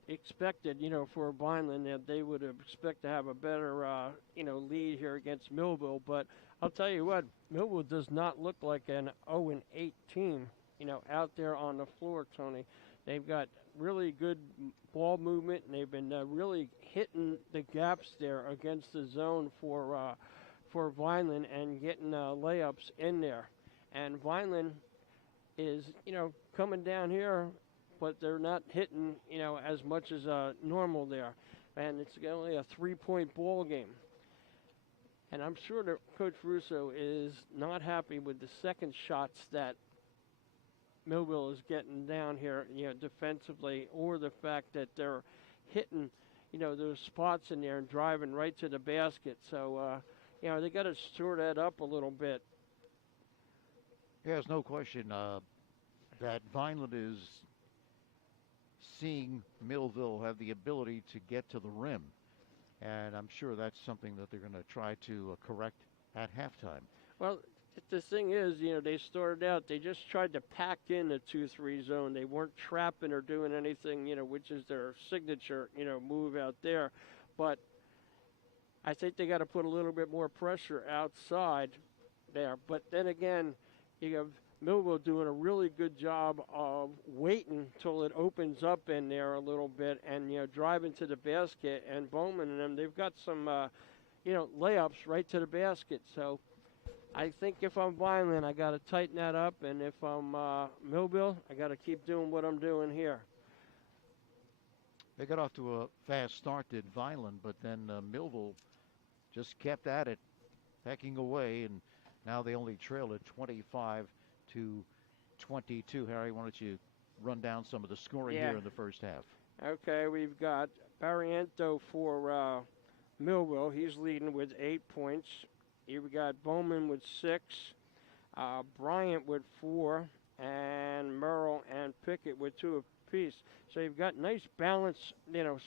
expected, for Vineland that they would expect to have a better, lead here against Millville. But I'll tell you what, Millville does not look like an 0-8 team, out there on the floor, Tony. They've got really good ball movement, and they've been really hitting the gaps there against the zone for Vineland and getting layups in there. And Vineland is, coming down here, but they're not hitting, as much as normal there. And it's only a 3-point ball game. And I'm sure that Coach Russo is not happy with the second shots that Millville is getting down here, defensively, or the fact that they're hitting, those spots in there and driving right to the basket. So, they got to sort that up a little bit. Yeah, there's no question that Vineland is seeing Millville have the ability to get to the rim. And I'm sure that's something that they're going to try to correct at halftime. Well, the thing is, they started out, they just tried to pack in the 2-3 zone. They weren't trapping or doing anything, which is their signature, move out there. But I think they got to put a little bit more pressure outside there. But then again, you have Millville doing a really good job of waiting till it opens up in there a little bit and, driving to the basket. And Bowman and them, they've got some, layups right to the basket. So I think if I'm Vineland, I got to tighten that up. And if I'm Millville, I got to keep doing what I'm doing here. They got off to a fast start, did Vineland, but then Millville just kept at it, pecking away, and now they only trail at 25-22. Harry, why don't you run down some of the scoring here in the first half? Okay, we've got Barriento for Millville. He's leading with 8 points. You've got Bowman with 6, Bryant with 4, and Merrill and Pickett with 2 apiece. So you've got nice balance,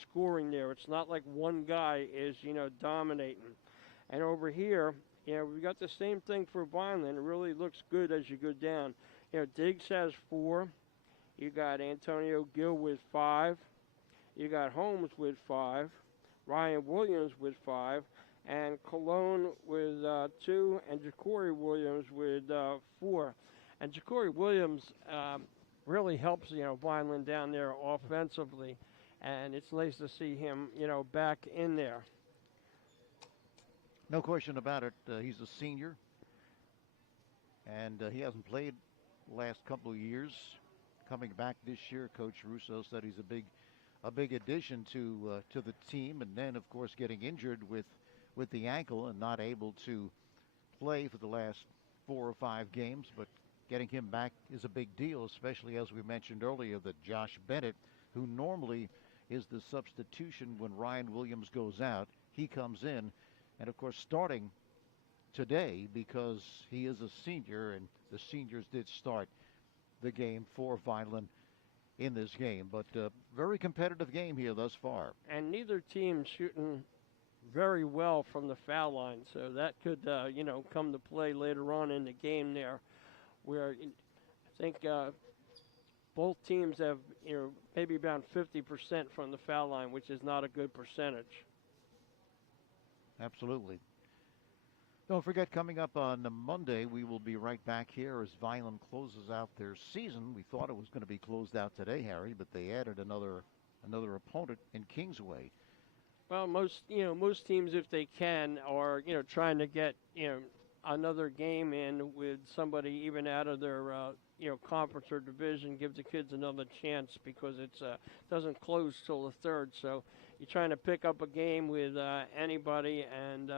scoring there. It's not like one guy is, dominating. And over here, we've got the same thing for Vineland. It really looks good as you go down. Diggs has 4. You got Antonio Gill with 5. You got Holmes with 5. Ryan Williams with 5. And Cologne with 2. And Ja'Cory Williams with 4. And Ja'Cory Williams really helps, Vineland down there offensively. and it's nice to see him, back in there. No question about it. He's a senior, and he hasn't played the last couple of years. Coming back this year, Coach Russo said he's a big addition to the team, and then of course getting injured with the ankle and not able to play for the last 4 or 5 games, but getting him back is a big deal, especially as we mentioned earlier that Josh Bennett, who normally is the substitution when Ryan Williams goes out, he comes in, and of course starting today because he is a senior, and the seniors did start the game for Vineland in this game. But very competitive game here thus far. And neither team shooting very well from the foul line, so that could, come to play later on in the game there, where I think both teams have, maybe about 50% from the foul line, which is not a good percentage. Absolutely. Don't forget, coming up on Monday, we will be right back here as Vineland closes out their season. We thought it was going to be closed out today, Harry, but they added another opponent in Kingsway. Well, most teams, if they can, are trying to get another game in with somebody even out of their conference or division, give the kids another chance because it doesn't close till the 3rd. So you're trying to pick up a game with anybody, and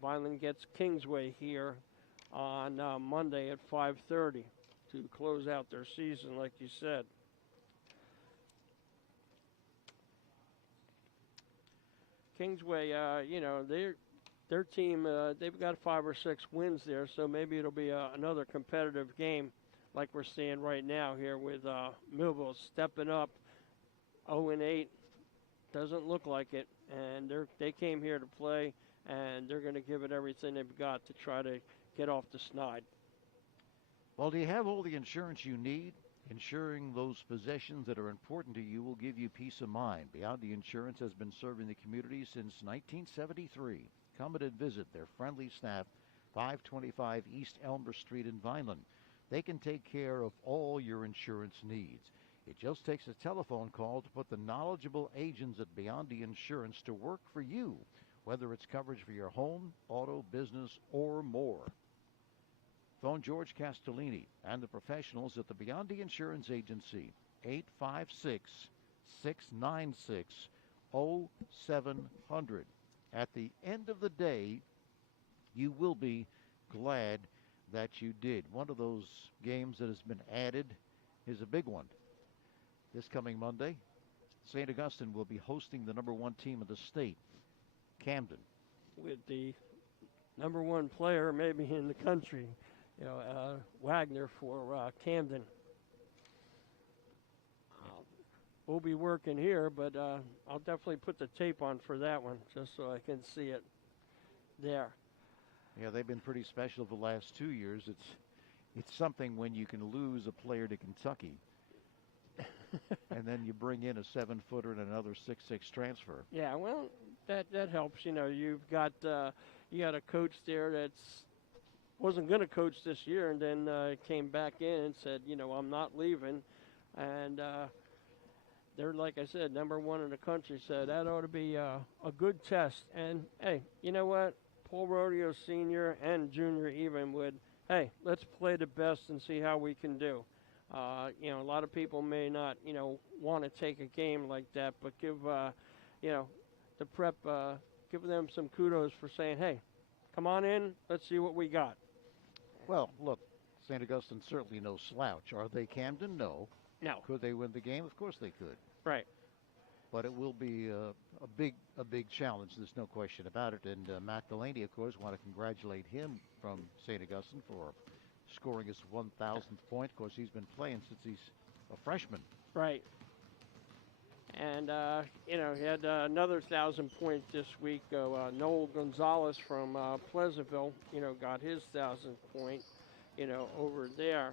Vineland gets Kingsway here on Monday at 5:30 to close out their season, like you said. Kingsway, their team, they've got 5 or 6 wins there, so maybe it'll be another competitive game like we're seeing right now here with Millville stepping up 0-8. Doesn't look like it, and they came here to play, and they're going to give it everything they've got to try to get off the snide. Well, do you have all the insurance you need? Insuring those possessions that are important to you will give you peace of mind. Beyond the Insurance has been serving the community since 1973. Come in and visit their friendly staff, 525 East Elmer Street in Vineland. They can take care of all your insurance needs. It just takes a telephone call to put the knowledgeable agents at Beyond the Insurance to work for you, whether it's coverage for your home, auto, business, or more. Phone George Castellini and the professionals at the Beyond the Insurance Agency, 856-696-0700. At the end of the day, you will be glad that you did. One of those games that has been added is a big one. This coming Monday, St. Augustine will be hosting the #1 team of the state, Camden. With the #1 player maybe in the country, Wagner for Camden. We'll be working here, but I'll definitely put the tape on for that one just so I can see it there. Yeah, they've been pretty special the last 2 years. It's something when you can lose a player to Kentucky, and then you bring in a 7-footer and another 6'6" transfer. Yeah, well, that helps. You've got you got a coach there that's wasn't going to coach this year, and then came back in and said, I'm not leaving. And they're, like I said, #1 in the country, so that ought to be a good test. And, hey, you know what? Paul Rodeo Sr. and Junior even would, hey, let's play the best and see how we can do. A lot of people may not, want to take a game like that, but give, the prep, give them some kudos for saying, hey, come on in, let's see what we got. Well, look, St. Augustine certainly no slouch. Are they Camden? No. No. Could they win the game? Of course they could. Right. But it will be a big challenge. There's no question about it. And Matt Delaney, of course, want to congratulate him from St. Augustine for scoring his 1,000th point. Of course, he's been playing since he's a freshman. Right. And, he had another 1,000 point this week. Noel Gonzalez from Pleasantville, got his 1,000th point, over there.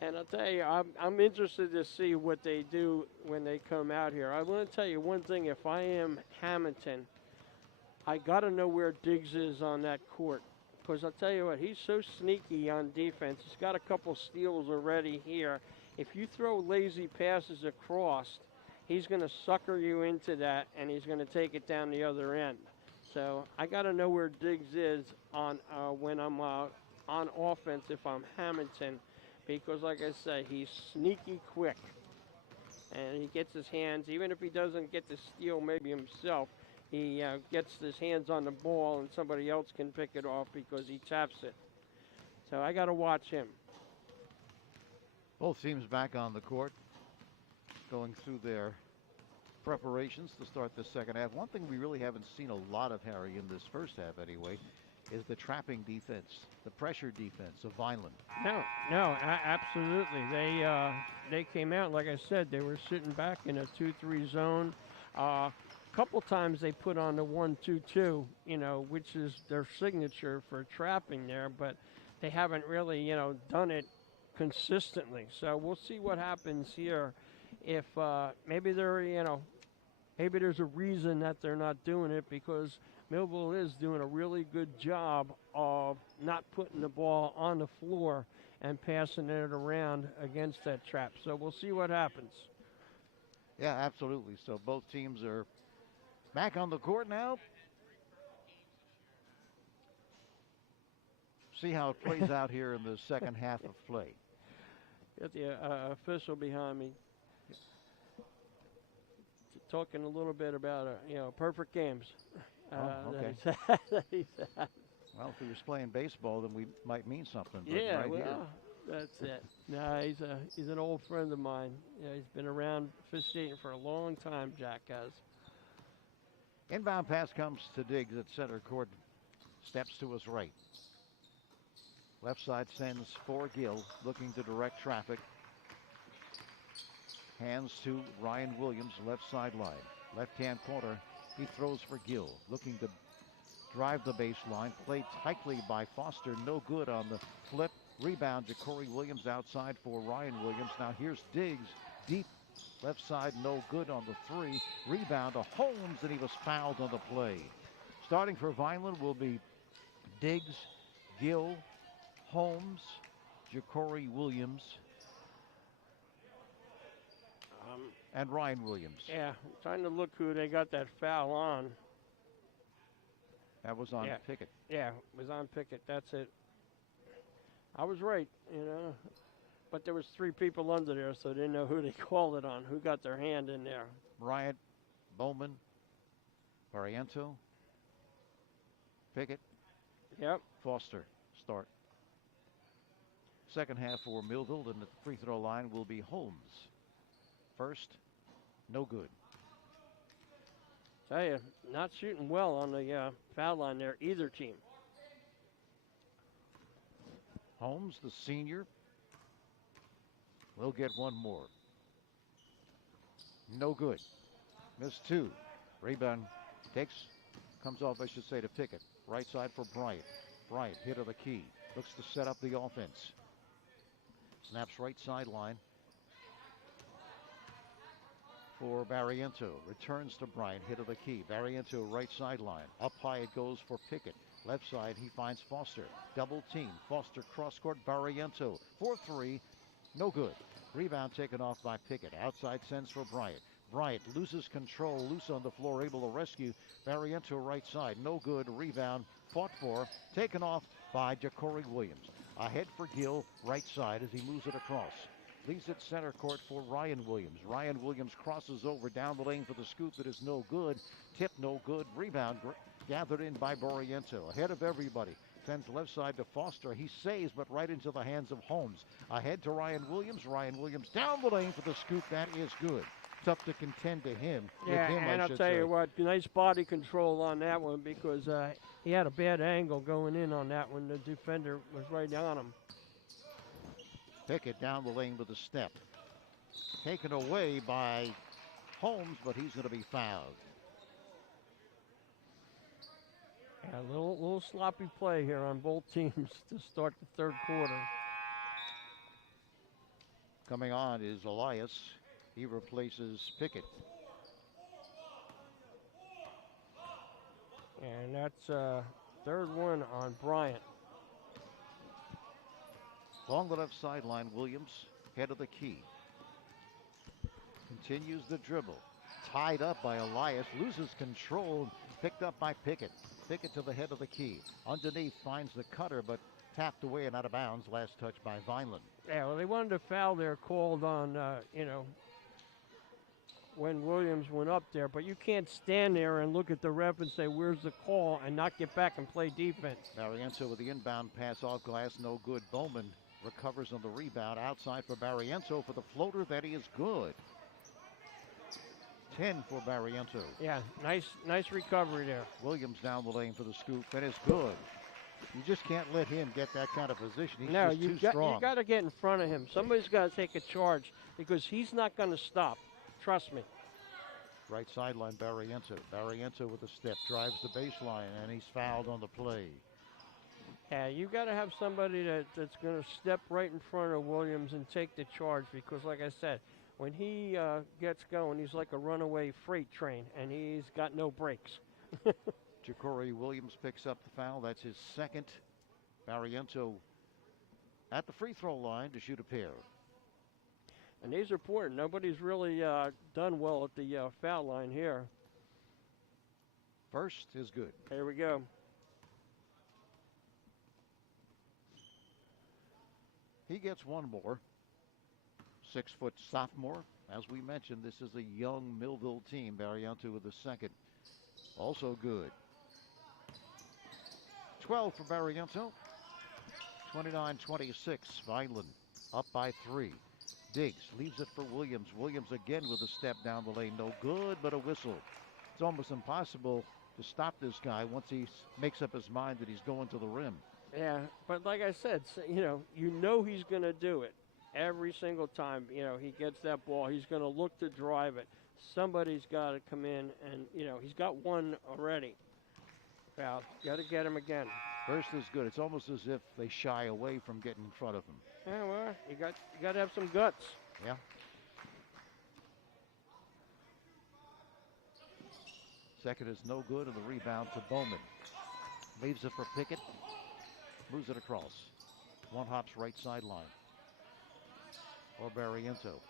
And I'll tell you, I'm interested to see what they do when they come out here. I want to tell you one thing. If I am Hamilton, I got to know where Diggs is on that court. Because I'll tell you what, he's so sneaky on defense. He's got a couple steals already here. If you throw lazy passes across, he's going to sucker you into that, and he's going to take it down the other end. So I got to know where Diggs is on when I'm on offense if I'm Hamilton, because like I say, he's sneaky quick, and he gets his hands, even if he doesn't get the steal maybe himself, he gets his hands on the ball and somebody else can pick it off because he taps it. So I got to watch him. Both teams back on the court, going through their preparations to start the second half. One thing we really haven't seen a lot of, Harry, in this first half anyway, is the trapping defense, the pressure defense of Vineland. No, absolutely. They came out, like I said, they were sitting back in a 2-3 zone. Couple times they put on the 1-2-2, which is their signature for trapping there, but they haven't really, done it consistently. So we'll see what happens here. If maybe maybe there's a reason that they're not doing it, because Millville is doing a really good job of not putting the ball on the floor and passing it around against that trap. So we'll see what happens. Yeah, absolutely. So both teams are back on the court now. See how it plays out here in the second half of play. Got the official behind me talking a little bit about perfect games. Okay. That he's had. Well, if he was playing baseball, then we might mean something. But Yeah, right here. That's it. No, he's an old friend of mine. He's been around officiating for a long time, Jack has. Inbound pass comes to Diggs at center court. Steps to his right. Left side sends for Gill, looking to direct traffic. Hands to Ryan Williams, left sideline. Left-hand corner, he throws for Gill, looking to drive the baseline. Played tightly by Foster, no good on the flip. Rebound, Ja'Cory Williams outside for Ryan Williams. Now here's Diggs, deep left side, no good on the three. Rebound to Holmes, and he was fouled on the play. Starting for Vineland will be Diggs, Gill, Holmes, Ja'Cory Williams, and Ryan Williams. Yeah, trying to look who they got that foul on. That was on Pickett. Yeah, it was on Pickett. That's it. I was right, but there was three people under there, so they didn't know who they called it on, who got their hand in there. Bryant, Bowman, Barriento, Pickett. Yep. Foster, start. Second half for Millville, and the free throw line will be Holmes. First, no good. Tell you, not shooting well on the foul line there, either team. Holmes, the senior, will get one more. No good. Missed two. Rebound comes off, I should say, to Pickett. Right side for Bryant. Bryant, hit of the key. Looks to set up the offense. Snaps right sideline for Barriento. Returns to Bryant, hit of the key. Barriento right sideline. Up high it goes for Pickett. Left side he finds Foster. Double team. Foster cross court. Barriento. 4-3. No good. Rebound taken off by Pickett. Outside sends for Bryant. Bryant loses control. Loose on the floor. Able to rescue Barriento right side. No good. Rebound fought for. Taken off by Ja'Cory Williams. Ahead for Gill right side as he moves it across. Leaves it center court for Ryan Williams. Ryan Williams crosses over down the lane for the scoop that is no good. Tip no good. Rebound gathered in by Barriento. Ahead of everybody. Sends left side to Foster. He saves, but right into the hands of Holmes. Ahead to Ryan Williams. Ryan Williams down the lane for the scoop. That is good. Tough to contend to him. Yeah, and I'll tell you what, nice body control on that one, because he had a bad angle going in on that one. The defender was right on him. Pickett down the lane with a step. Taken away by Holmes, but he's going to be fouled. Yeah, a little sloppy play here on both teams to start the third quarter. Coming on is Elias. He replaces Pickett. And that's third one on Bryant. Along the left sideline, Williams, head of the key. continues the dribble. Tied up by Elias, loses control, picked up by Pickett. Pickett to the head of the key. Underneath finds the cutter, but tapped away and out of bounds. Last touch by Vineland. Yeah, well, they wanted a foul there called on, when Williams went up there. But you can't stand there and look at the ref and say, where's the call, and not get back and play defense. Barrientos with the inbound pass off glass, no good. Bowman recovers on the rebound. Outside for Barrientos for the floater. That is good. 10 for Barrientos. Yeah, nice recovery there. Williams down the lane for the scoop. That is good. You just can't let him get that kind of position. He's just too strong. You got to get in front of him. Somebody's got to take a charge because he's not going to stop. Trust me. Right sideline, Barrientos. Barrientos with a step, drives the baseline, and he's fouled on the play. Yeah, you got to have somebody that's going to step right in front of Williams and take the charge because, like I said, when he gets going, he's like a runaway freight train, and he's got no brakes. Ja'Cory Williams picks up the foul. That's his second. Barrientos at the free throw line to shoot a pair. And these are important. Nobody's really done well at the foul line here. First is good. Here we go. He gets one more. 6-foot sophomore. As we mentioned, this is a young Millville team. Barrientos with the second. Also good. 12 for Barrientos. 29-26. Vineland up by 3. Diggs leaves it for Williams. Williams again with a step down the lane. No good, but a whistle. It's almost impossible to stop this guy once he makes up his mind that he's going to the rim. Yeah, but like I said, you know he's going to do it. Every single time, he gets that ball, he's going to look to drive it. Somebody's got to come in, and, he's got one already. Well, got to get him again. First is good. It's almost as if they shy away from getting in front of him. Yeah, well, you got to have some guts. Yeah. Second is no good, and the rebound to Bowman. Leaves it for Pickett. Moves it across. One hops right sideline. Or Barrientos.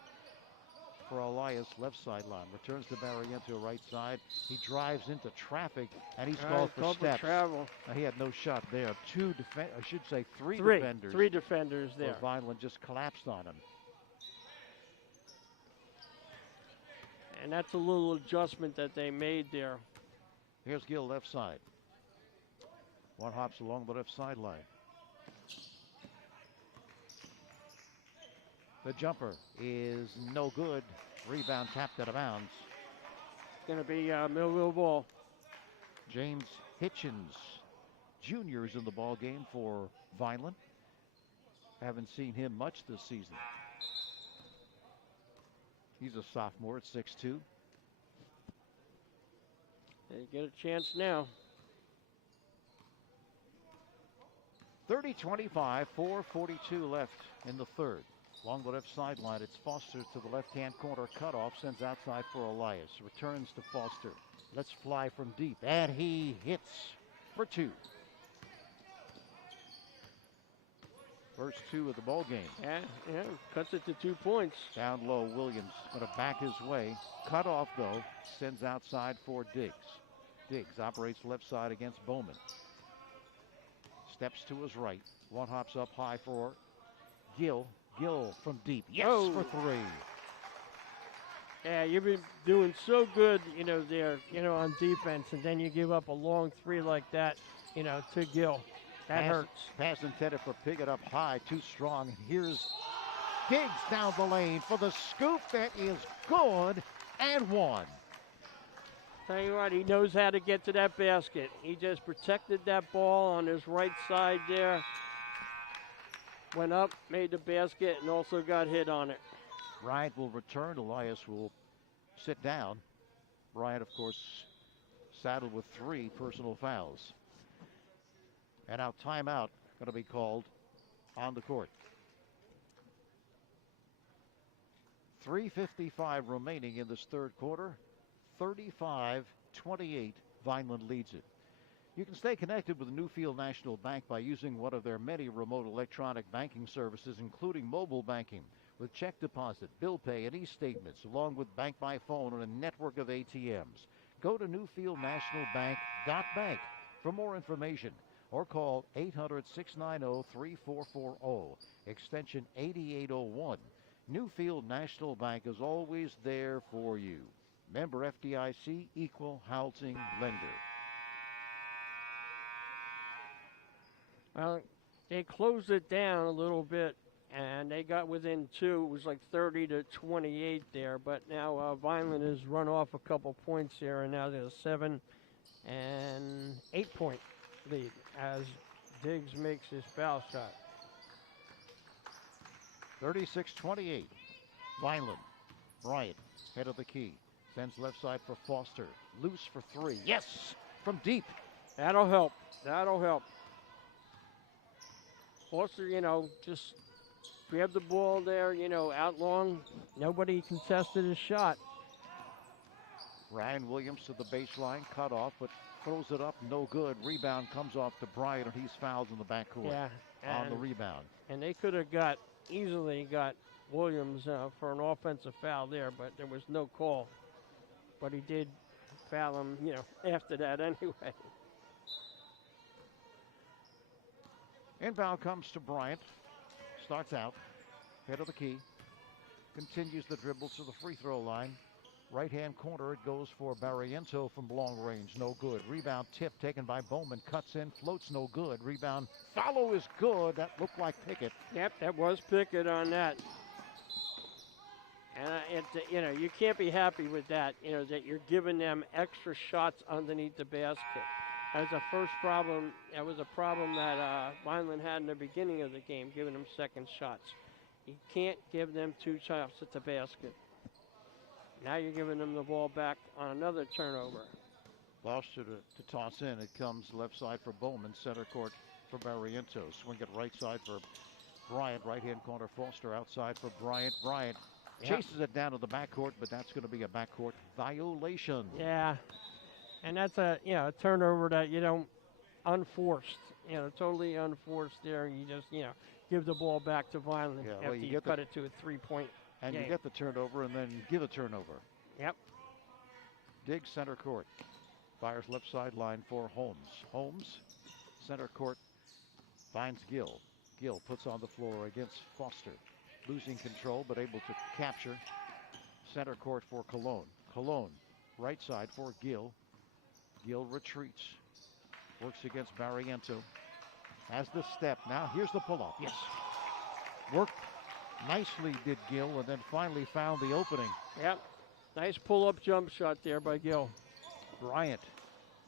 For Elias, left sideline. Returns to Barrientos, right side. He drives into traffic, and he's called for steps. Travel. He had no shot there. Three defenders. Three defenders there. Vineland just collapsed on him. And that's a little adjustment that they made there. Here's Gill, left side. One hops along the left sideline. The jumper is no good. Rebound tapped out of bounds. It's going to be Millville ball. James Hitchens Jr. is in the ball game for Vineland. Haven't seen him much this season. He's a sophomore at 6'2". They get a chance now. 30-25, 4:42 left in the third. Along the left sideline, it's Foster to the left-hand corner. Cutoff, sends outside for Elias. Returns to Foster. Let's fly from deep. And he hits for 2. First 2 of the ball game. Yeah, cuts it to 2 points. Down low, Williams going to back his way. Cut off, though. Sends outside for Diggs. Diggs operates left side against Bowman. Steps to his right. One hops up high for Gill. Gill from deep. Yes, for 3. Yeah, you've been doing so good, there, on defense, and then you give up a long 3 like that, to Gill. That hurts. Pass intended for Pickett up high, too strong. Here's Diggs down the lane for the scoop. That is good and 1. Tell you what, he knows how to get to that basket. He just protected that ball on his right side there. Went up, made the basket, and also got hit on it. Bryant will return. Elias will sit down. Bryant, of course, saddled with 3 personal fouls. And now timeout going to be called on the court. 3:55 remaining in this third quarter. 35-28, Vineland leads it. You can stay connected with Newfield National Bank by using one of their many remote electronic banking services, including mobile banking. with check deposit, bill pay, and e-statements, along with bank by phone on a network of ATMs. Go to newfieldnationalbank.bank for more information or call 800-690-3440, extension 8801. Newfield National Bank is always there for you. Member FDIC, equal housing lender. Well, they closed it down a little bit, and they got within 2. It was like 30-28 there, but now Vineland has run off a couple points there, and now there's a 7 and 8 point lead as Diggs makes his foul shot. 36-28. Vineland. Bryant, head of the key. Sends left side for Foster. Loose for 3. Yes! From deep. That'll help. That'll help. Foster, just grab the ball there, out long. Nobody contested his shot. Ryan Williams to the baseline, cut off, but throws it up, no good. Rebound comes off to Bryant, and he's fouled in the backcourt on the rebound. And they could have easily got Williams for an offensive foul there, but there was no call. But he did foul him, after that anyway. Inbound comes to Bryant. Starts out, head of the key. Continues the dribble to the free throw line. Right-hand corner, it goes for Barrientos from long range. No good. Rebound tip taken by Bowman. Cuts in, floats, no good. Rebound follow is good. That looked like Pickett. Yep, that was Pickett on that. And, you can't be happy with that, that you're giving them extra shots underneath the basket. That was a problem that Vineland had in the beginning of the game, giving them second shots. You can't give them 2 shots at the basket. Now you're giving them the ball back on another turnover. Foster to toss in. It comes left side for Bowman, center court for Barrientos. Swing it right side for Bryant, right-hand corner. Foster outside for Bryant. Bryant chases it down to the backcourt, but that's going to be a backcourt violation. Yeah. And that's a turnover that you don't unforced, totally unforced there. You just, give the ball back to Vineland after you cut it to a 3-point and game. You get the turnover and then give a turnover. Yep. Diggs center court. Fires left sideline for Holmes. Holmes, center court, finds Gill. Gill puts on the floor against Foster. Losing control but able to capture. Center court for Cologne. Cologne, right side for Gill. Gill retreats, works against Barrientos. Has the step. Now here's the pull-up. Yes. Worked nicely did Gill, and then finally found the opening. Yep. Nice pull-up jump shot there by Gill. Bryant,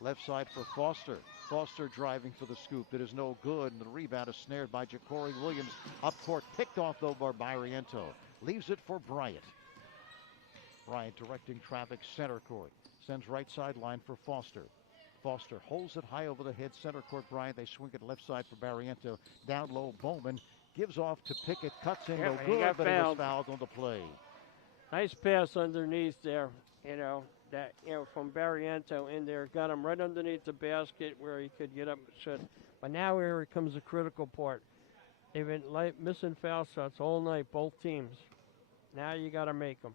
left side for Foster. Foster driving for the scoop. It is no good, and the rebound is snared by Ja'Cory Williams. Up court, picked off though by Barrientos. Leaves it for Bryant. Bryant directing traffic center court. Sends right sideline for Foster. Foster holds it high over the head, center court Bryant. They swing it left side for Barrientos. Down low, Bowman gives off to Pickett. Cuts in, no good, but he was fouled on the play. Nice pass underneath there, from Barrientos in there. Got him right underneath the basket where he could get up and shoot. But now here comes the critical part. They've been missing foul shots all night, both teams. Now you got to make them.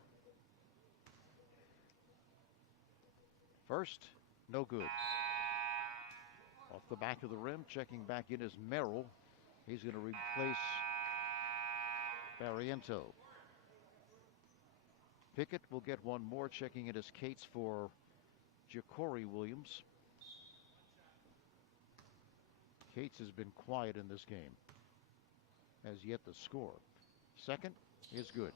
First, no good. Off the back of the rim, checking back in is Merrill. He's going to replace Barrientos. Pickett will get one more. Checking it is Cates for Ja'Cory Williams. Cates has been quiet in this game. Has yet to score. Second is good.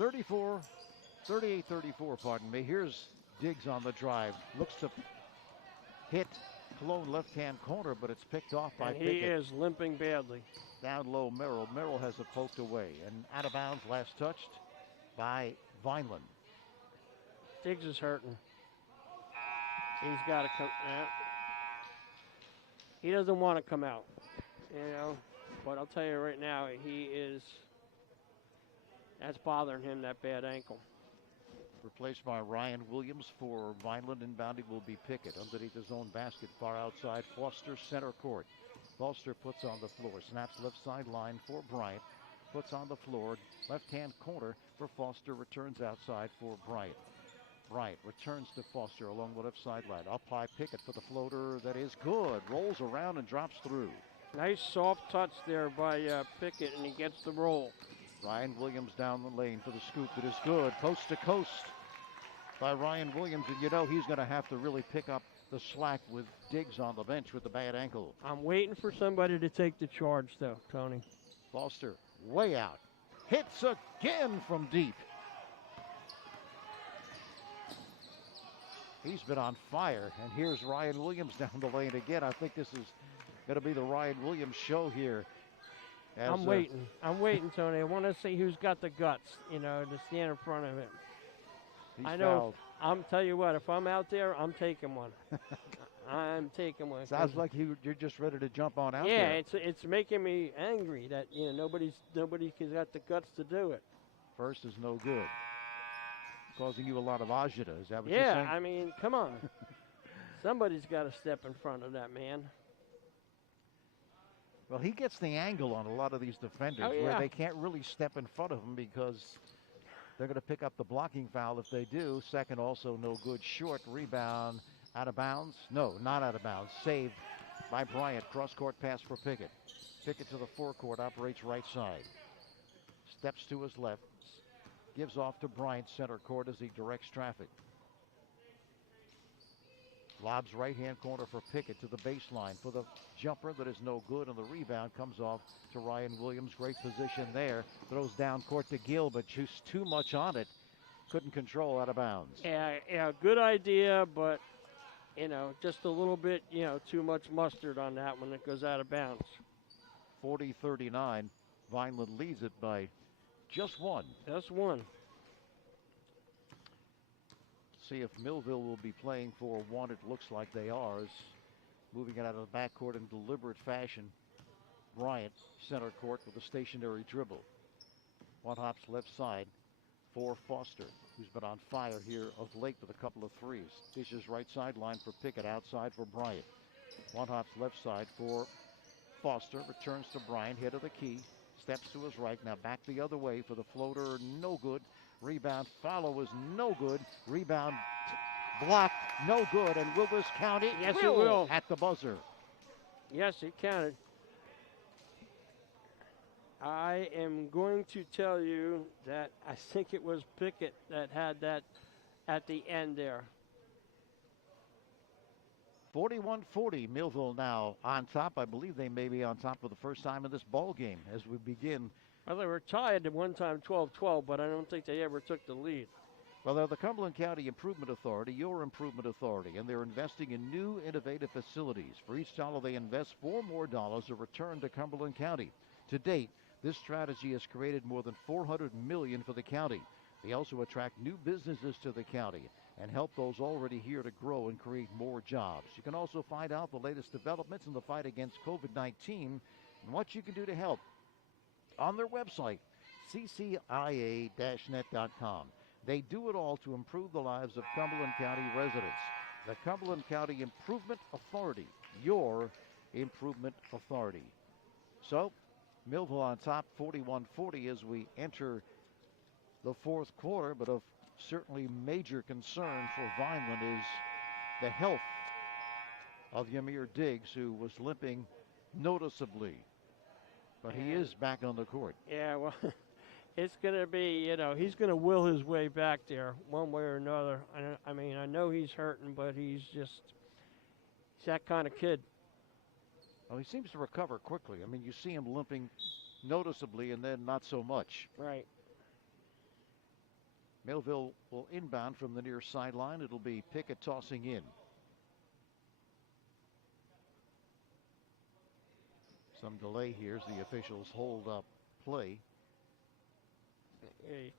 .38-34, pardon me. Here's Diggs on the drive. Looks to hit Cologne left-hand corner, but it's picked off by Pickett. He is limping badly. Down low, Merrill. Merrill has it poked away. And out of bounds, last touched by Vineland. Diggs is hurting. He's got to come out. He doesn't want to come out, But I'll tell you right now, that's bothering him, that bad ankle. replaced by Ryan Williams. For Vineland, inbounding will be Pickett. Underneath his own basket, far outside, Foster, center court. Foster puts on the floor, snaps left sideline for Bryant. Puts on the floor, left-hand corner for Foster, returns outside for Bryant. Bryant returns to Foster along the left sideline. Up high, Pickett for the floater that is good. Rolls around and drops through. Nice soft touch there by Pickett, and he gets the roll. Ryan Williams down the lane for the scoop that is good. Coast to coast by Ryan Williams, and you know he's going to have to really pick up the slack with Diggs on the bench with the bad ankle. I'm waiting for somebody to take the charge, though, Tony. Foster way out. Hits again from deep. He's been on fire, and here's Ryan Williams down the lane again. I think this is going to be the Ryan Williams show here. I'm waiting. I'm waiting, Tony. I want to see who's got the guts, you know, to stand in front of him. I know. I'm tell you what. If I'm out there, I'm taking one. I'm taking one. Sounds like you're just ready to jump on out there. Yeah, it's making me angry that nobody has got the guts to do it. First is no good. Causing you a lot of agita. Is that what you're saying? Yeah, I mean, come on. Somebody's got to step in front of that man. Well, he gets the angle on a lot of these defenders where they can't really step in front of him because they're going to pick up the blocking foul if they do. Second, also no good. Short rebound. Out of bounds? No, not out of bounds. Saved by Bryant. Cross-court pass for Pickett. Pickett to the forecourt, operates right side. Steps to his left. Gives off to Bryant, center court, as he directs traffic. Lobs right-hand corner for Pickett to the baseline for the jumper that is no good, and the rebound comes off to Ryan Williams. Great position there. Throws down court to Gill, but just too much on it. Couldn't control, out of bounds. Yeah, good idea, but just a little bit, too much mustard on that when it goes out of bounds. 40-39. Vineland leads it by just one. Just one. See if Millville will be playing for one. It looks like they are. As moving it out of the backcourt in deliberate fashion. Bryant, center court with a stationary dribble. One hops left side for Foster, who's been on fire here of late with a couple of threes. Dishes right sideline for Pickett, outside for Bryant. One hops left side for Foster, returns to Bryant, hit of the key, steps to his right, now back the other way for the floater, no good. Rebound, follow is no good. Rebound blocked, no good, and will this count it? Yes, it will. At the buzzer. Yes, it counted. I am going to tell you that I think it was Pickett that had that at the end there. 41-40, Millville now on top. I believe they may be on top for the first time in this ball game as we begin. Well, they were tied at one time 12-12, but I don't think they ever took the lead. Well, they're the Cumberland County Improvement Authority, your improvement authority, and they're investing in new, innovative facilities. For each dollar they invest, $4 more are returned to Cumberland County. To date, this strategy has created more than $400 million for the county. They also attract new businesses to the county and help those already here to grow and create more jobs. You can also find out the latest developments in the fight against COVID-19 and what you can do to help on their website, ccia-net.com. They do it all to improve the lives of Cumberland County residents. The Cumberland County Improvement Authority, your improvement authority. So, Millville on top, 41-40 as we enter the fourth quarter, but of certainly major concern for Vineland is the health of Ymir Diggs, who was limping noticeably. But he is back on the court. Yeah, well, it's going to be, he's going to will his way back there one way or another. I mean, I know he's hurting, but he's that kind of kid. Well, he seems to recover quickly. I mean, you see him limping noticeably and then not so much. Right. Millville will inbound from the near sideline. It'll be Pickett tossing in. Some delay here as the officials hold up play.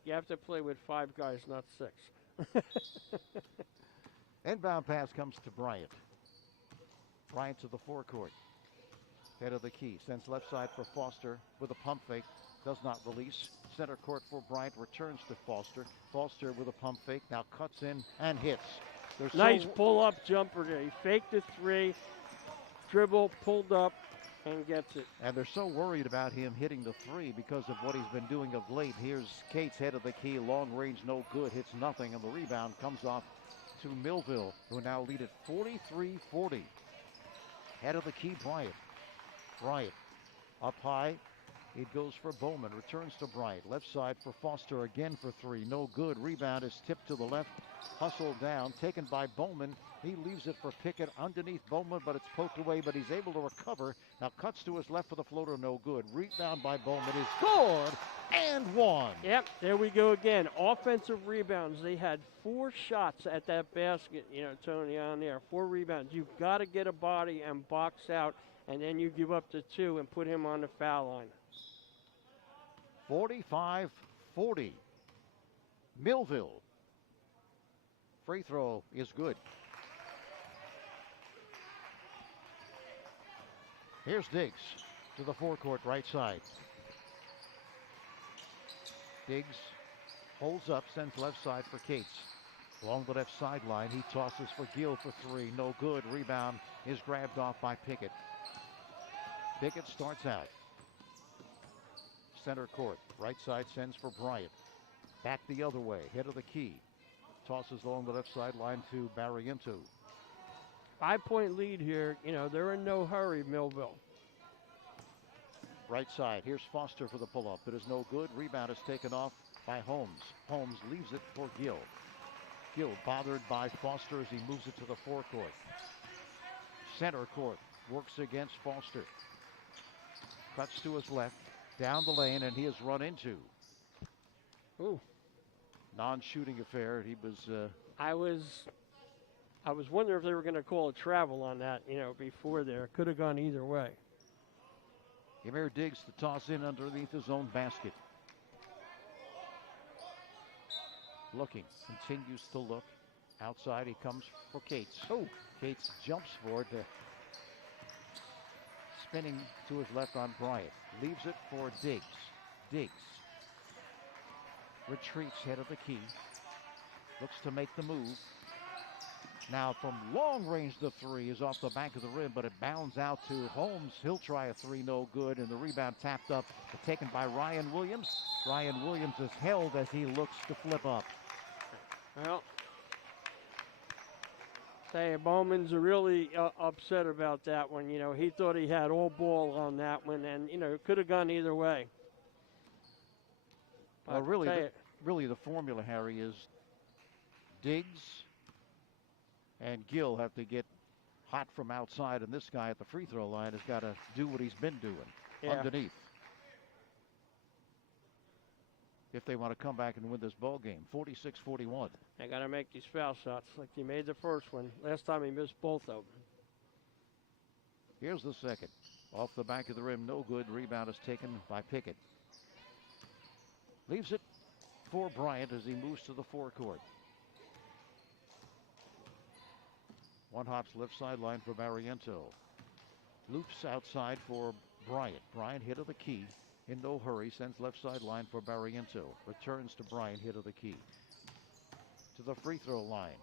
You have to play with 5 guys, not 6. Inbound pass comes to Bryant. Bryant to the forecourt. Head of the key. Sends left side for Foster with a pump fake. Does not release. Center court for Bryant, returns to Foster. Foster with a pump fake, now cuts in and hits. Nice pull-up jumper there. He faked the three, dribble, pulled up, and gets it. And they're so worried about him hitting the three because of what he's been doing of late. Here's Cates, head of the key, long range, no good, hits nothing, and the rebound comes off to Millville, who now lead at 43-40. Head of the key, Bryant. Bryant up high. It goes for Bowman, returns to Bryant. Left side for Foster again for three, no good. Rebound is tipped to the left, hustled down, taken by Bowman. He leaves it for Pickett underneath Bowman, but it's poked away, but he's able to recover. Now cuts to his left for the floater, no good. Rebound by Bowman is good and one. Yep, there we go again. Offensive rebounds. They had 4 shots at that basket, Tony, on there. 4 rebounds. You've got to get a body and box out, and then you give up the 2 and put him on the foul line. 45-40. Millville. Free throw is good. Here's Diggs to the forecourt right side. Diggs holds up, sends left side for Cates. Along the left sideline, he tosses for Gill for 3. No good. Rebound is grabbed off by Pickett. Pickett starts out. Center court. Right side sends for Bryant. Back the other way. Head of the key. Tosses along the left sideline to Barrientos. 5-point lead here. They're in no hurry, Millville. Right side. Here's Foster for the pull-up. It is no good. Rebound is taken off by Holmes. Holmes leaves it for Gill. Gill bothered by Foster as he moves it to the forecourt. Center court. Works against Foster. Cuts to his left. Down the lane, and he is run into. Ooh. Non-shooting affair. He was... I was wondering if they were going to call a travel on that, before there. Could have gone either way. Ymir Diggs to toss in underneath his own basket. Looking, continues to look. Outside, he comes for Cates. Oh, Cates jumps for it. Spinning to his left on Bryant. Leaves it for Diggs. Diggs retreats head of the key. Looks to make the move. Now from long range, the 3 is off the back of the rim, but it bounds out to Holmes. He'll try a 3, no good, and the rebound tapped up, taken by Ryan Williams. Ryan Williams is held as he looks to flip up. Well, say Bowman's really upset about that one. He thought he had all ball on that one, and it could have gone either way. Well, really, the formula, Harry, is Diggs and Gill have to get hot from outside, and this guy at the free throw line has got to do what he's been doing underneath if they want to come back and win this ball game. 46-41. They got to make these foul shots like he made the first one. Last time he missed both of them. Here's the second. Off the back of the rim, no good. Rebound is taken by Pickett. Leaves it for Bryant as he moves to the forecourt. One hops left sideline for Barriento. Loops outside for Bryant. Bryant hit of the key. In no hurry, sends left sideline for Barriento. Returns to Bryant, hit of the key. To the free throw line.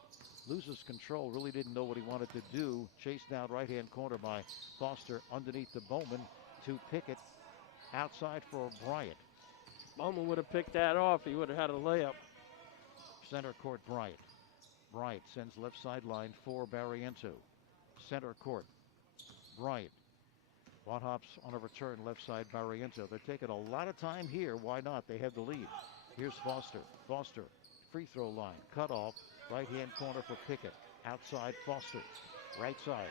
Loses control, really didn't know what he wanted to do. Chased down right-hand corner by Foster underneath the Bowman to Pickett. Outside for Bryant. Bowman would have picked that off. He would have had a layup. Center court, Bryant. Bryant sends left sideline for Barriento. Center court, Bryant. One hops on a return left side, Barriento. They're taking a lot of time here. Why not? They have the lead. Here's Foster. Foster, free throw line. Cut off. Right-hand corner for Pickett. Outside, Foster. Right side.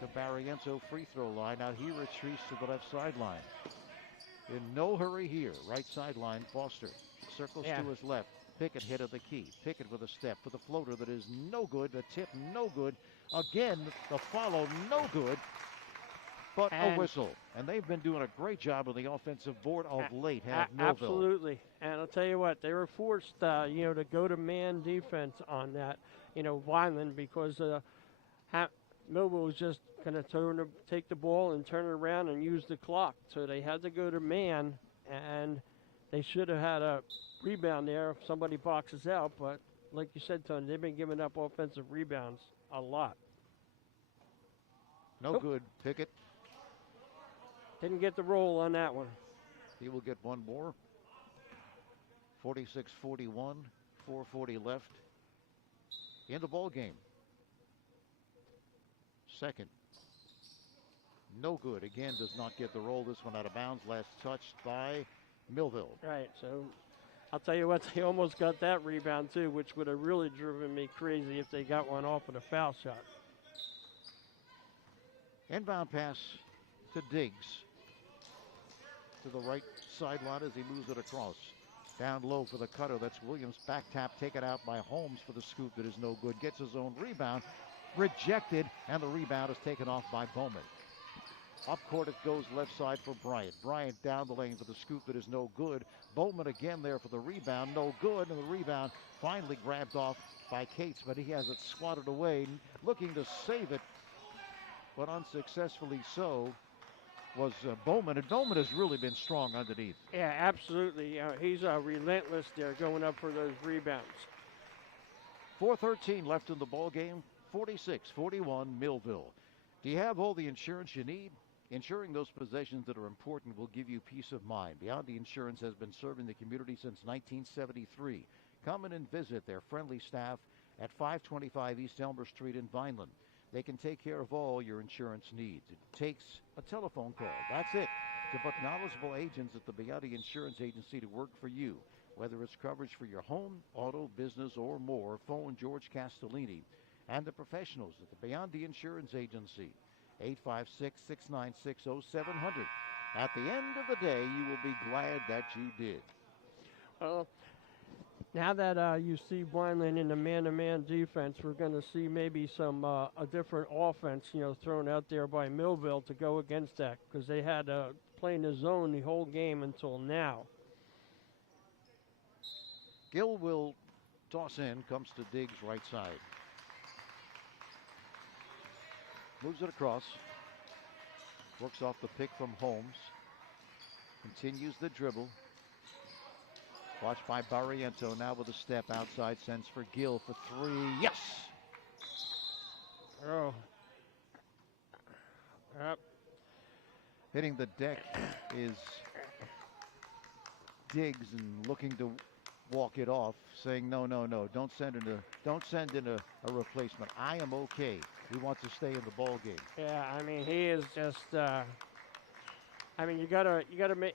The Barriento free throw line. Now he retreats to the left sideline. In no hurry here. Right sideline, Foster. Circles to his left. Pickett hit of the key. Pickett with a step for the floater that is no good. The tip, no good. Again, the follow, no good. But a whistle. And they've been doing a great job on the offensive board of late, have Millville. Absolutely. And I'll tell you what, they were forced, to go to man defense on that, Vineland, because Millville was just going to take the ball and turn it around and use the clock. So they had to go to man, and They should have had a rebound there if somebody boxes out, but like you said, Tony, they've been giving up offensive rebounds a lot. No good. Pickett. Didn't get the roll on that one. He will get one more. 46-41, 4:40 left in the ball game. Second. No good. Again, does not get the roll. This one out of bounds. Last touched by Millville. Right, so I'll tell you what, they almost got that rebound too, which would have really driven me crazy if they got one off with a foul shot. Inbound pass to Diggs. To the right sideline as he moves it across. Down low for the cutter. That's Williams. Back tap taken out by Holmes for the scoop that is no good. Gets his own rebound. Rejected, and the rebound is taken off by Bowman. Up court it goes left side for Bryant. Bryant down the lane for the scoop that is no good. Bowman again there for the rebound. No good, and the rebound finally grabbed off by Cates, but he has it swatted away. Looking to save it, but unsuccessfully so, was Bowman. And Bowman has really been strong underneath. Yeah, absolutely. He's relentless there going up for those rebounds. 4:13 left in the ball game. 46-41 Millville. Do you have all the insurance you need? Insuring those possessions that are important will give you peace of mind. Beyond Insurance has been serving the community since 1973. Come in and visit their friendly staff at 525 East Elmer Street in Vineland. They can take care of all your insurance needs. It takes a telephone call. That's it. To book knowledgeable agents at the Beyond Insurance Agency to work for you. Whether it's coverage for your home, auto, business, or more, phone George Castellini and the professionals at the Beyond the Insurance Agency. 856-696-0700. At the end of the day, you will be glad that you did. Well, now that you see Vineland in the man-to-man defense, we're going to see maybe some a different offense, thrown out there by Millville to go against that, because they had playing the zone the whole game until now. Gill will toss in, comes to Diggs right side. Moves it across. Works off the pick from Holmes. Continues the dribble. Watched by Barriento now with a step outside. Sends for Gill for three. Yes! Oh. Yep. Hitting the deck is Diggs and looking to walk it off, saying no. Don't send in a replacement. I am okay. We want to stay in the ball game. Yeah, I mean, he is just. You gotta make.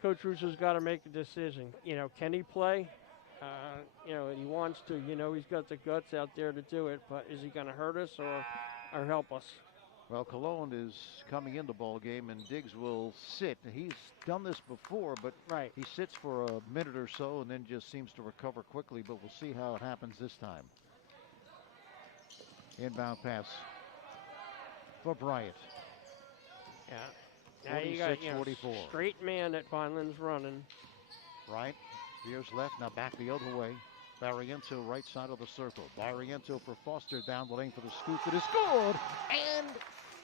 Coach Russo's got to make a decision. Can he play? And he wants to. He's got the guts out there to do it. But is he going to hurt us or help us? Well, Cologne is coming in the ball game, and Diggs will sit. He's done this before, but right. He sits for a minute or so and then just seems to recover quickly. But we'll see how it happens this time. Inbound pass for Bryant. Yeah. Now you got 44. Straight man that Vineland's running. Bryant veers left, now back the other way. Barriento right side of the circle. Barriento for Foster down the lane for the scoop. It is good, and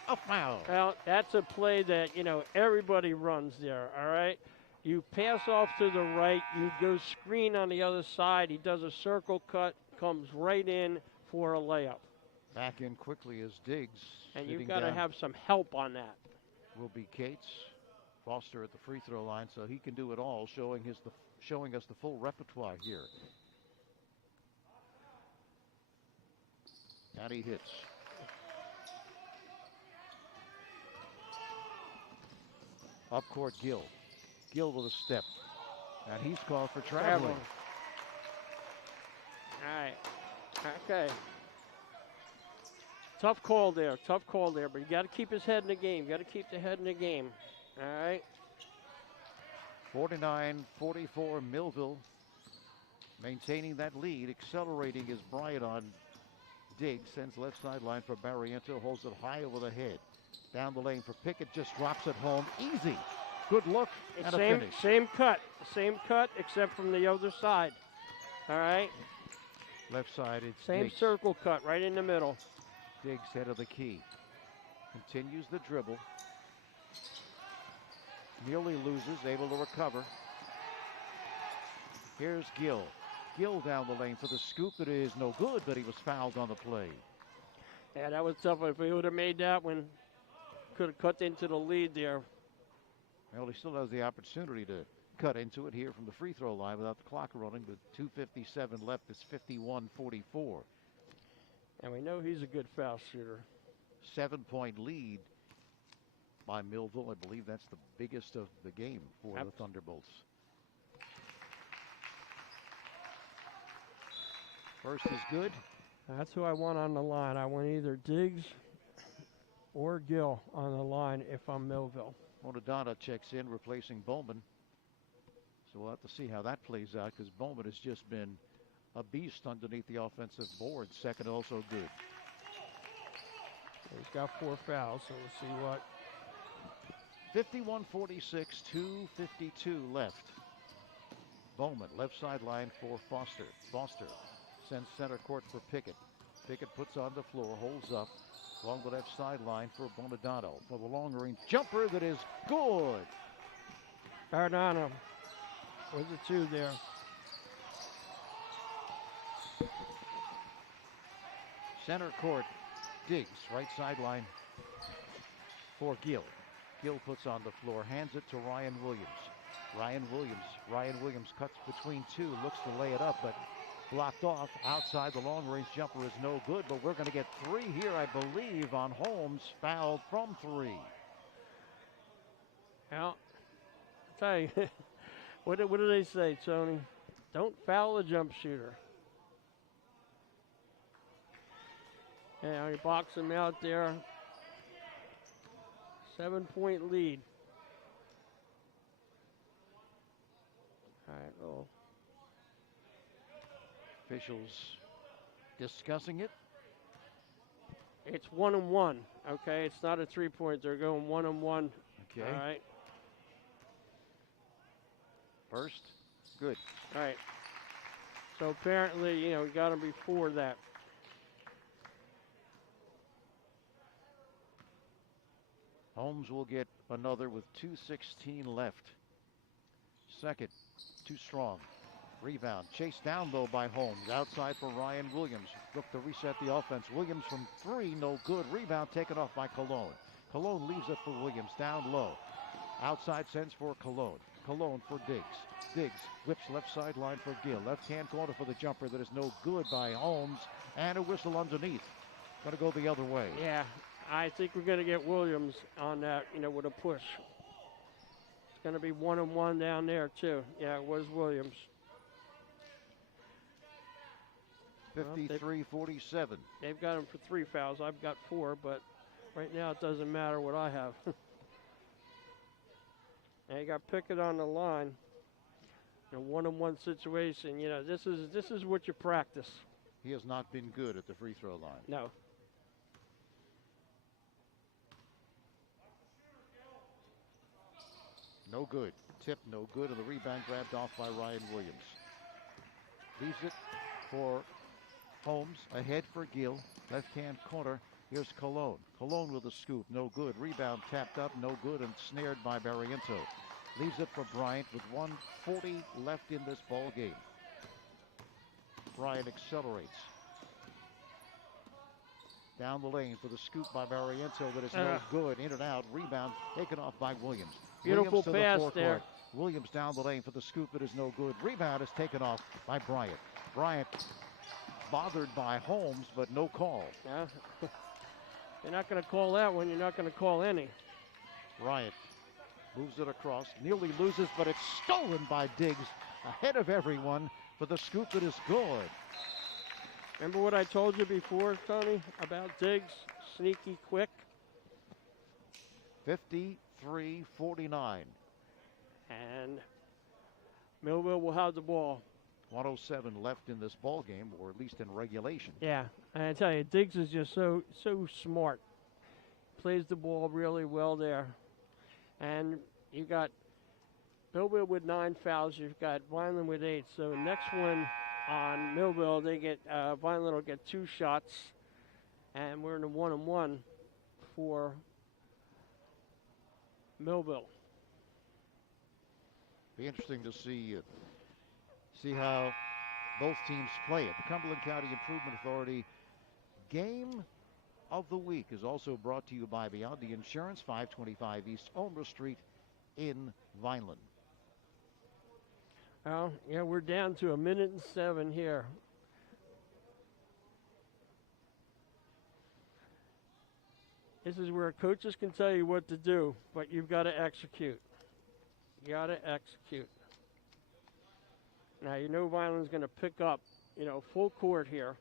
a foul. Well, that's a play that, everybody runs there, all right? You pass off to the right, you go screen on the other side. He does a circle cut, comes right in for a layup. Back in quickly as Diggs. And you've got to have some help on that. Will be Cates. Foster at the free throw line, so he can do it all, showing us the full repertoire here. And he hits. Up court, Gill. Gill with a step. And he's called for traveling. All right. Okay. Tough call there, but you got to keep his head in the game. You got to keep the head in the game. All right. 49-44 Millville maintaining that lead, accelerating his Bryant on Diggs, sends left sideline for Barriento, holds it high over the head. Down the lane for Pickett, just drops it home. Easy. Good look and a finish. Same cut, except from the other side. All right. Left side, it's same Diggs. Circle cut right in the middle. Diggs head of the key. Continues the dribble. Nearly loses, able to recover. Here's Gill. Gill down the lane for the scoop. It is no good, but he was fouled on the play. Yeah, that was tough. If he would have made that one, could have cut into the lead there. Well, he still has the opportunity to cut into it here from the free throw line without the clock running. With 2:57 left, it's 51-44. And we know he's a good foul shooter. 7-point lead by Millville. I believe that's the biggest of the game for the Thunderbolts. First is good. That's who I want on the line. I want either Diggs or Gill on the line if I'm Millville. Monadonna checks in, replacing Bowman. So we'll have to see how that plays out, because Bowman has just been a beast underneath the offensive board. Second also good. He's got 4 fouls, so we'll see what. 51-46, 2:52 left. Bowman, left sideline for Foster. Foster sends center court for Pickett. Pickett puts on the floor, holds up along the left sideline for Bonadano for the long range jumper that is good. Cardano with the 2 there. Center court, Diggs, right sideline for Gill. Gill puts on the floor, hands it to Ryan Williams. Ryan Williams cuts between 2, looks to lay it up, but blocked off outside. The long range jumper is no good, but we're going to get 3 here, I believe, on Holmes, fouled from 3. Well, I'll tell you, what do they say, Tony? Don't foul a jump shooter. Yeah, he boxed him out there. 7-point lead. All right, well. Officials discussing it. It's 1-1, okay? It's not a 3-point. They're going 1-1. Okay. All right. First, good. All right. So apparently, we got him before that. Holmes will get another with 2:16 left. Second, too strong. Rebound, chased down low by Holmes. Outside for Ryan Williams. Look to reset the offense. Williams from 3, no good. Rebound taken off by Cologne. Cologne leaves it for Williams, down low. Outside sends for Cologne. Cologne for Diggs. Diggs whips left sideline for Gill. Left-hand corner for the jumper that is no good by Holmes. And a whistle underneath. Going to go the other way. Yeah, I think we're going to get Williams on that, with a push. It's going to be 1-1 down there, too. Yeah, it was Williams. 53-47. They've got him for 3 fouls. I've got 4, but right now it doesn't matter what I have. And you got Pickett on the line. In a 1-on-1 situation, this is what you practice. He has not been good at the free throw line. No. No good. Tip, no good, and the rebound grabbed off by Ryan Williams. Leaves it for Holmes, ahead for Gill. Left-hand corner, here's Cologne. Cologne with a scoop, no good. Rebound tapped up, no good, and snared by Barriento. Leaves it for Bryant with 1:40 left in this ball game. Bryant accelerates. Down the lane for the scoop by Barriento that is no good. In and out. Rebound taken off by Williams. Beautiful Williams pass there. Williams down the lane for the scoop that is no good. Rebound is taken off by Bryant. Bryant bothered by Holmes, but no call. Yeah. You're not going to call that one. You're not going to call any. Bryant moves it across. Nearly loses, but it's stolen by Diggs. Ahead of everyone for the scoop that is good. Remember what I told you before, Tony, about Diggs? Sneaky quick. 53-49. And Millville will have the ball. 107 left in this ball game, or at least in regulation. Yeah, and I tell you, Diggs is just so smart. Plays the ball really well there. And you got Millville with 9 fouls. You've got Vineland with 8. So next one on Millville, they get Vineland will get 2 shots, and we're in a 1-on-1 for Millville. Be interesting to see See how both teams play it. The Cumberland County Improvement Authority Game of the Week is also brought to you by Beyond the Insurance, 525 East Ulmer Street in Vineland. Well, yeah, we're down to 1:07 here. This is where coaches can tell you what to do, but you've got to execute. You got to execute. Now, you know Vineland's going to pick up, full court here.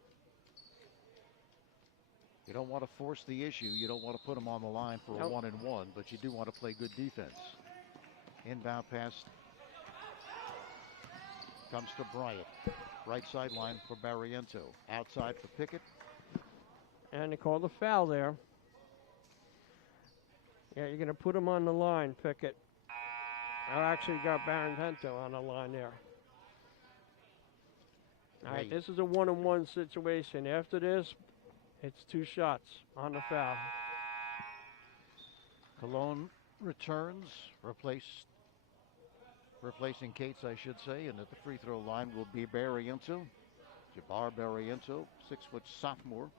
You don't want to force the issue. You don't want to put them on the line for a 1-and-1, but you do want to play good defense. Inbound pass comes to Bryant. Right sideline for Barriento. Outside for Pickett. And they call the foul there. Yeah, you're going to put him on the line, Pickett. I actually got Barriento on the line there. All right, this is a 1-on-1 situation. After this, it's 2 shots on the foul. Cologne returns, replacing Cates, I should say, and at the free throw line will be Barriento. Jabbar Barriento, 6-foot sophomore.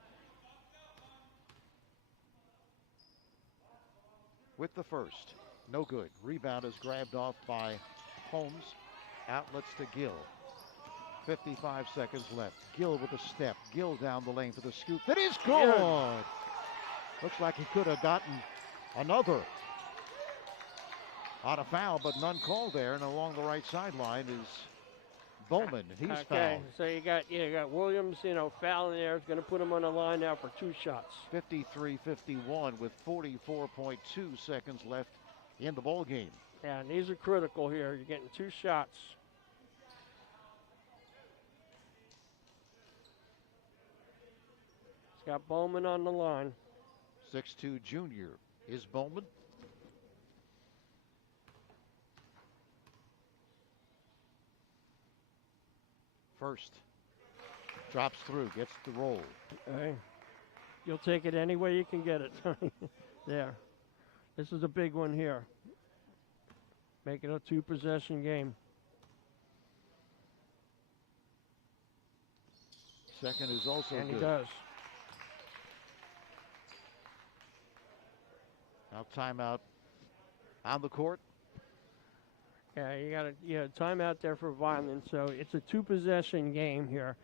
With the first, no good. Rebound is grabbed off by Holmes. Outlets to Gill. 55 seconds left. Gill with a step. Gill down the lane for the scoop. That is good. Looks like he could have gotten another on a foul, but none called there. And along the right sideline is Bowman. He's fouled. So you got Williams, fouling there. It's going to put him on the line now for 2 shots. 53-51 with 44.2 seconds left in the ball game. Yeah, and these are critical here. You're getting 2 shots. It's got Bowman on the line. 6'2" junior is Bowman. First, drops through, gets the roll. Hey, you'll take it any way you can get it. There. This is a big one here. Make it a 2-possession game. Second is also and good. He does. Now timeout on the court. Yeah, you got a timeout there for Vineland. So it's a 2-possession game here.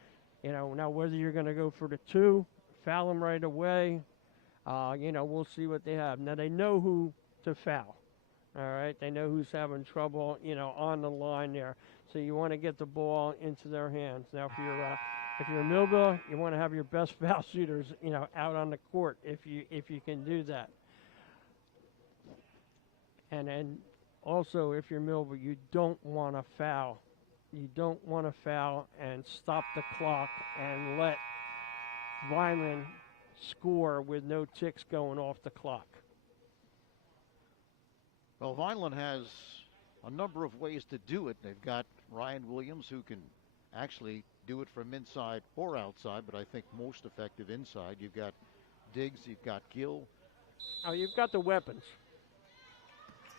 Now whether you're going to go for the 2, foul them right away, we'll see what they have. Now they know who to foul. All right, they know who's having trouble, on the line there. So you want to get the ball into their hands. Now if you're Millville, you want to have your best foul shooters, out on the court if you can do that. And then also, if you're Millville, you don't want to foul. You don't want to foul and stop the clock and let Vineland score with no ticks going off the clock. Well, Vineland has a number of ways to do it. They've got Ryan Williams, who can actually do it from inside or outside, but I think most effective inside. You've got Diggs, you've got Gill. Oh, you've got the weapons.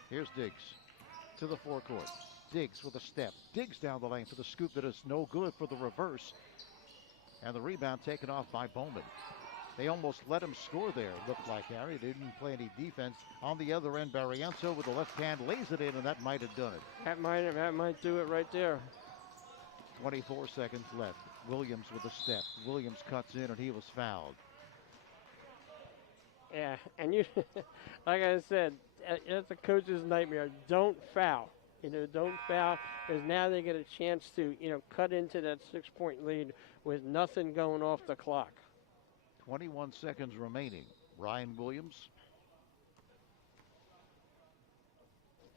Here's Diggs to the forecourt. Diggs with a step. Diggs down the lane for the scoop that is no good for the reverse. And the rebound taken off by Bowman. They almost let him score there, looked like, Harry. They didn't play any defense. On the other end, Barriento with the left hand lays it in, and that might have done it. That might do it right there. 24 seconds left. Williams with a step. Williams cuts in, and he was fouled. Yeah, and you, like I said, it's a coach's nightmare. Don't foul. Don't foul, because now they get a chance to, cut into that 6-point lead with nothing going off the clock. 21 seconds remaining. Ryan Williams.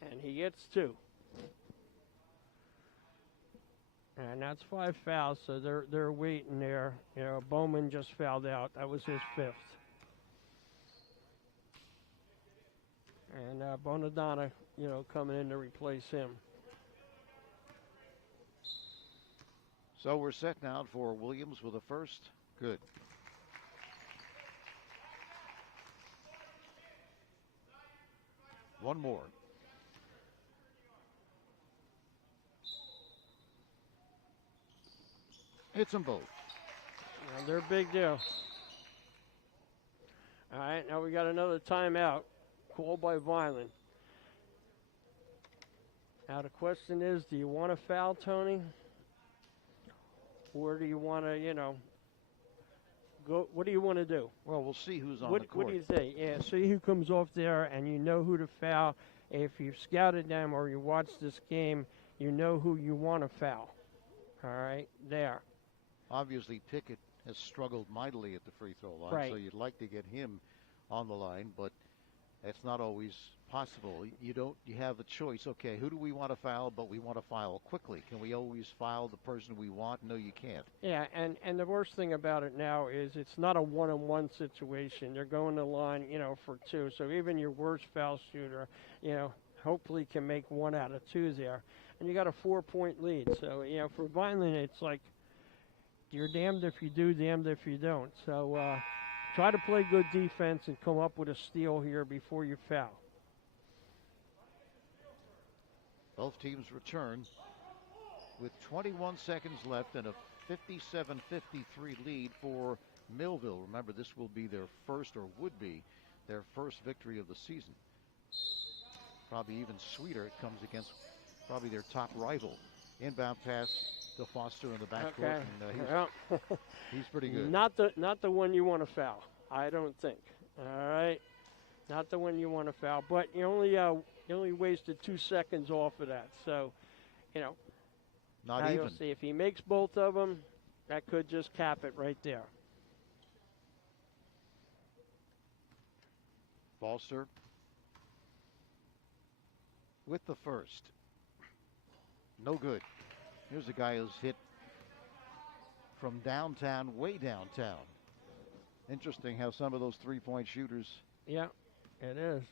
And he gets 2. And that's 5 fouls, so they're waiting there. Bowman just fouled out. That was his 5th. And Bonadonna, coming in to replace him. So we're set now for Williams with a first. Good. One more. Hits them both. Well, they're a big deal. All right, now we got another timeout called by Vineland. Now the question is, do you want to foul, Tony? Or do you want to, go? What do you want to do? Well, we'll see who's on the court. What do you think? Yeah, see who comes off there, and you know who to foul. If you've scouted them or you watched this game, you know who you want to foul. All right, there. Obviously, Pickett has struggled mightily at the free throw line, right. So you'd like to get him on the line, but that's not always possible. You have a choice. Okay, who do we want to foul, but we want to foul quickly? Can we always foul the person we want? No, you can't. Yeah, and the worst thing about it now is it's not a one-on-one situation. They're going to the line, for two. So even your worst foul shooter, hopefully can make 1 out of 2 there. And you got a 4-point lead. So, for Vineland, it's like you're damned if you do, damned if you don't. So try to play good defense and come up with a steal here before you foul. Both teams return with 21 seconds left and a 57-53 lead for Millville. Remember, this will be their first, or would be, their first victory of the season. Probably even sweeter. It comes against probably their top rival. Inbound pass to Foster in the backcourt. Okay. And he's pretty good. Not the one you want to foul, I don't think. All right, not the one you want to foul. But you only wasted 2 seconds off of that. So, not now even. You'll see if he makes both of them, that could just cap it right there. Foster with the first. No good. Here's a guy who's hit from downtown, way downtown. Interesting how some of those three-point shooters. Yeah, it is.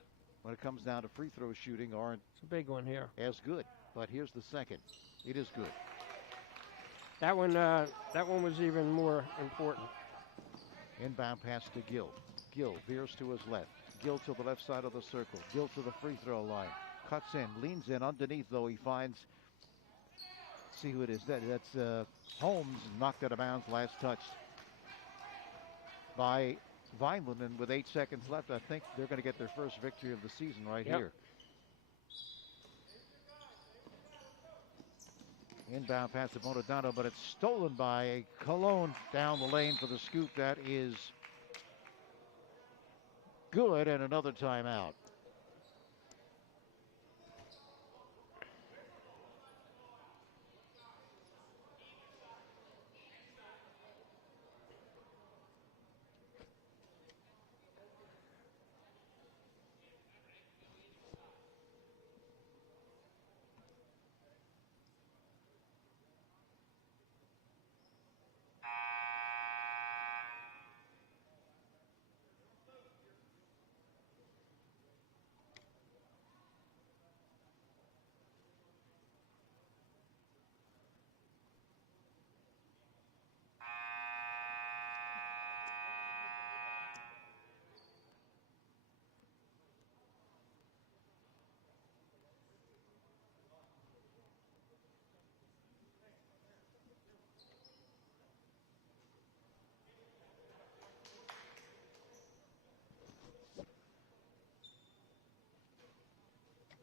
When it comes down to free throw shooting, aren't it's a big one here. As good. But here's the second. It is good. That one was even more important. Inbound pass to Gill. Gill veers to his left. Gill to the left side of the circle. Gill to the free throw line. Cuts in, leans in underneath, though he finds. See who it is. That's Holmes, knocked out of bounds, last touch by Vineland. And with 8 seconds left, I think they're going to get their first victory of the season right here. Inbound pass to Bonadano, but it's stolen by Cologne down the lane for the scoop. That is good, and another timeout.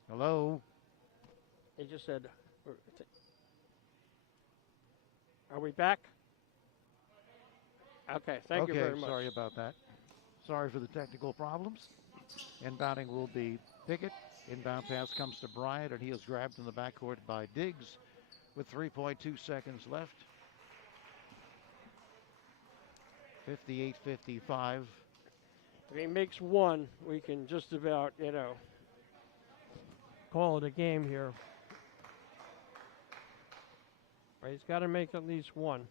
Hello? He just said, are we back? Okay, thank you very much. Sorry about that. Sorry for the technical problems. Inbounding will be Pickett. Inbound pass comes to Bryant, and he is grabbed in the backcourt by Diggs with 3.2 seconds left. 58-55. If he makes one, we can just about, call it a game here. Right, he's got to make at least one.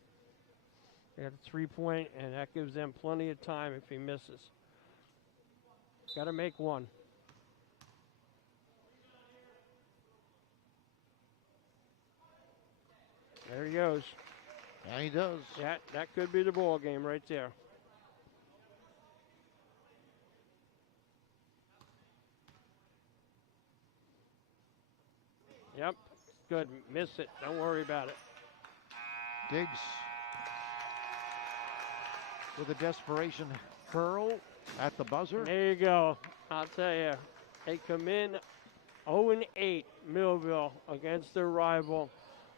They got a 3-point, and that gives them plenty of time if he misses. Got to make one. There he goes. Yeah, he does. That could be the ball game right there. Yep, good. Miss it. Don't worry about it. Diggs with a desperation curl at the buzzer. There you go. I'll tell you, they come in 0-8 Millville against their rival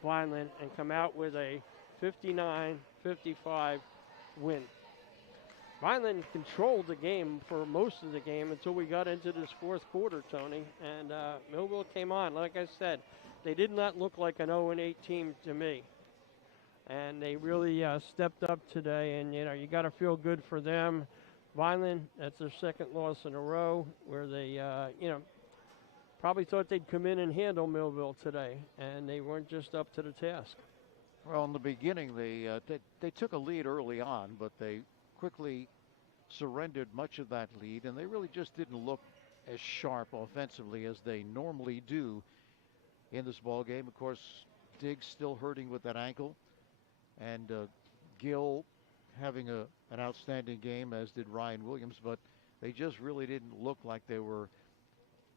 Vineland and come out with a 59-55 win. Vineland controlled the game for most of the game until we got into this fourth quarter, Tony, and Millville came on. Like I said, they did not look like an 0-8 team to me, and they really stepped up today, and you got to feel good for them. Vineland, that's their second loss in a row, where they probably thought they'd come in and handle Millville today, and they weren't just up to the task. Well, in the beginning, they took a lead early on, but they quickly surrendered much of that lead, and they really just didn't look as sharp offensively as they normally do in this ball game. Of course, Diggs still hurting with that ankle, and Gill having an outstanding game, as did Ryan Williams, but they just really didn't look like they were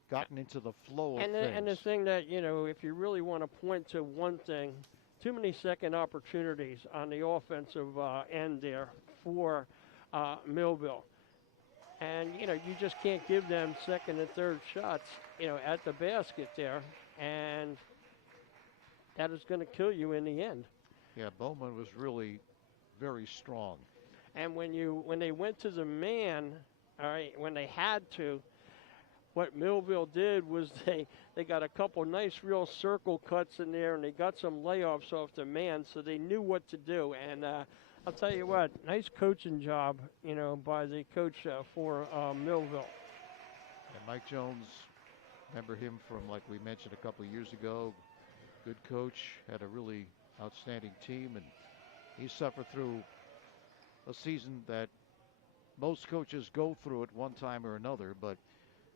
gotten into the flow of things. And the thing that, if you really want to point to one thing, too many second opportunities on the offensive end there for Millville. And, you just can't give them second and third shots, at the basket there. And that is going to kill you in the end. Yeah, Bowman was really very strong. And when they went to the man, all right, when they had to, what Millville did was they got a couple nice real circle cuts in there, and they got some layuffs off the man, so they knew what to do. And I'll tell you what, nice coaching job, by the coach for Millville. And Mike Jones, remember him from, like we mentioned a couple of years ago, good coach, had a really outstanding team, and he suffered through a season that most coaches go through at one time or another, but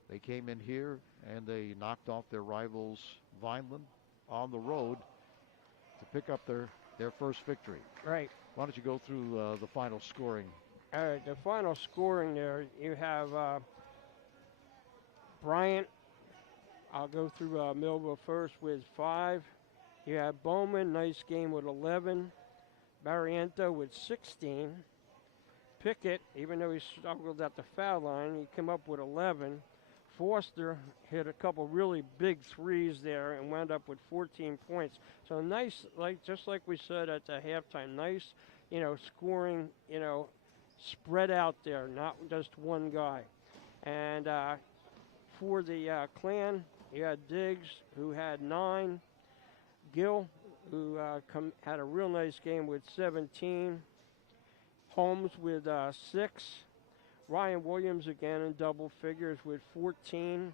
they came in here and they knocked off their rivals Vineland on the road to pick up their first victory. Right. Why don't you go through the final scoring? All right, the final scoring there, you have Bryant. I'll go through Millville first with 5. You have Bowman, nice game with 11. Barriento with 16. Pickett, even though he struggled at the foul line, he came up with 11. Foster hit a couple really big threes there and wound up with 14 points. So nice, just like we said at the halftime, nice, scoring, spread out there, not just one guy. And for the Clan, you had Diggs, who had 9. Gill, who had a real nice game with 17. Holmes with 6. Ryan Williams again in double figures with 14.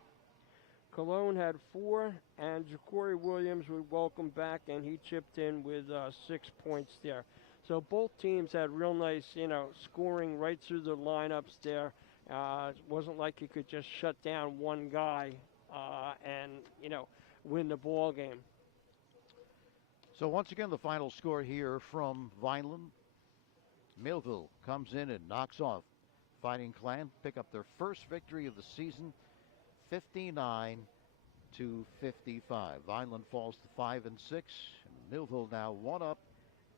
Cologne had 4, and Ja'Cory Williams would welcome back, and he chipped in with 6 points there. So both teams had real nice, scoring right through the lineups there. It wasn't like you could just shut down one guy and, win the ball game. So once again, the final score here from Vineland. Millville comes in and knocks off Fighting Clan, pick up their first victory of the season, 59-55. Vineland falls to 5-6. Millville now 1 up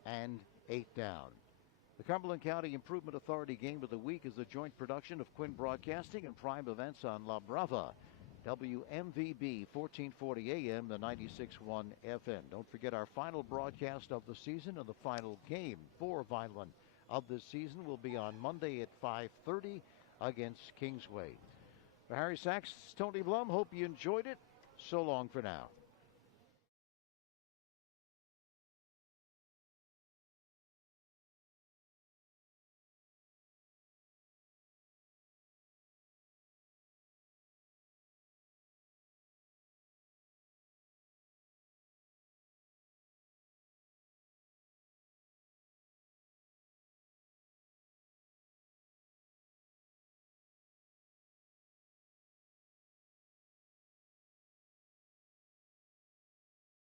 and 8 down. The Cumberland County Improvement Authority Game of the Week is a joint production of Quinn Broadcasting and Prime Events on La Brava. WMVB 1440 AM, the 96.1 FM. Don't forget our final broadcast of the season and the final game for Vineland of this season will be on Monday at 5:30 against Kingsway. For Harry Sachs, Tony Blum, hope you enjoyed it. So long for now.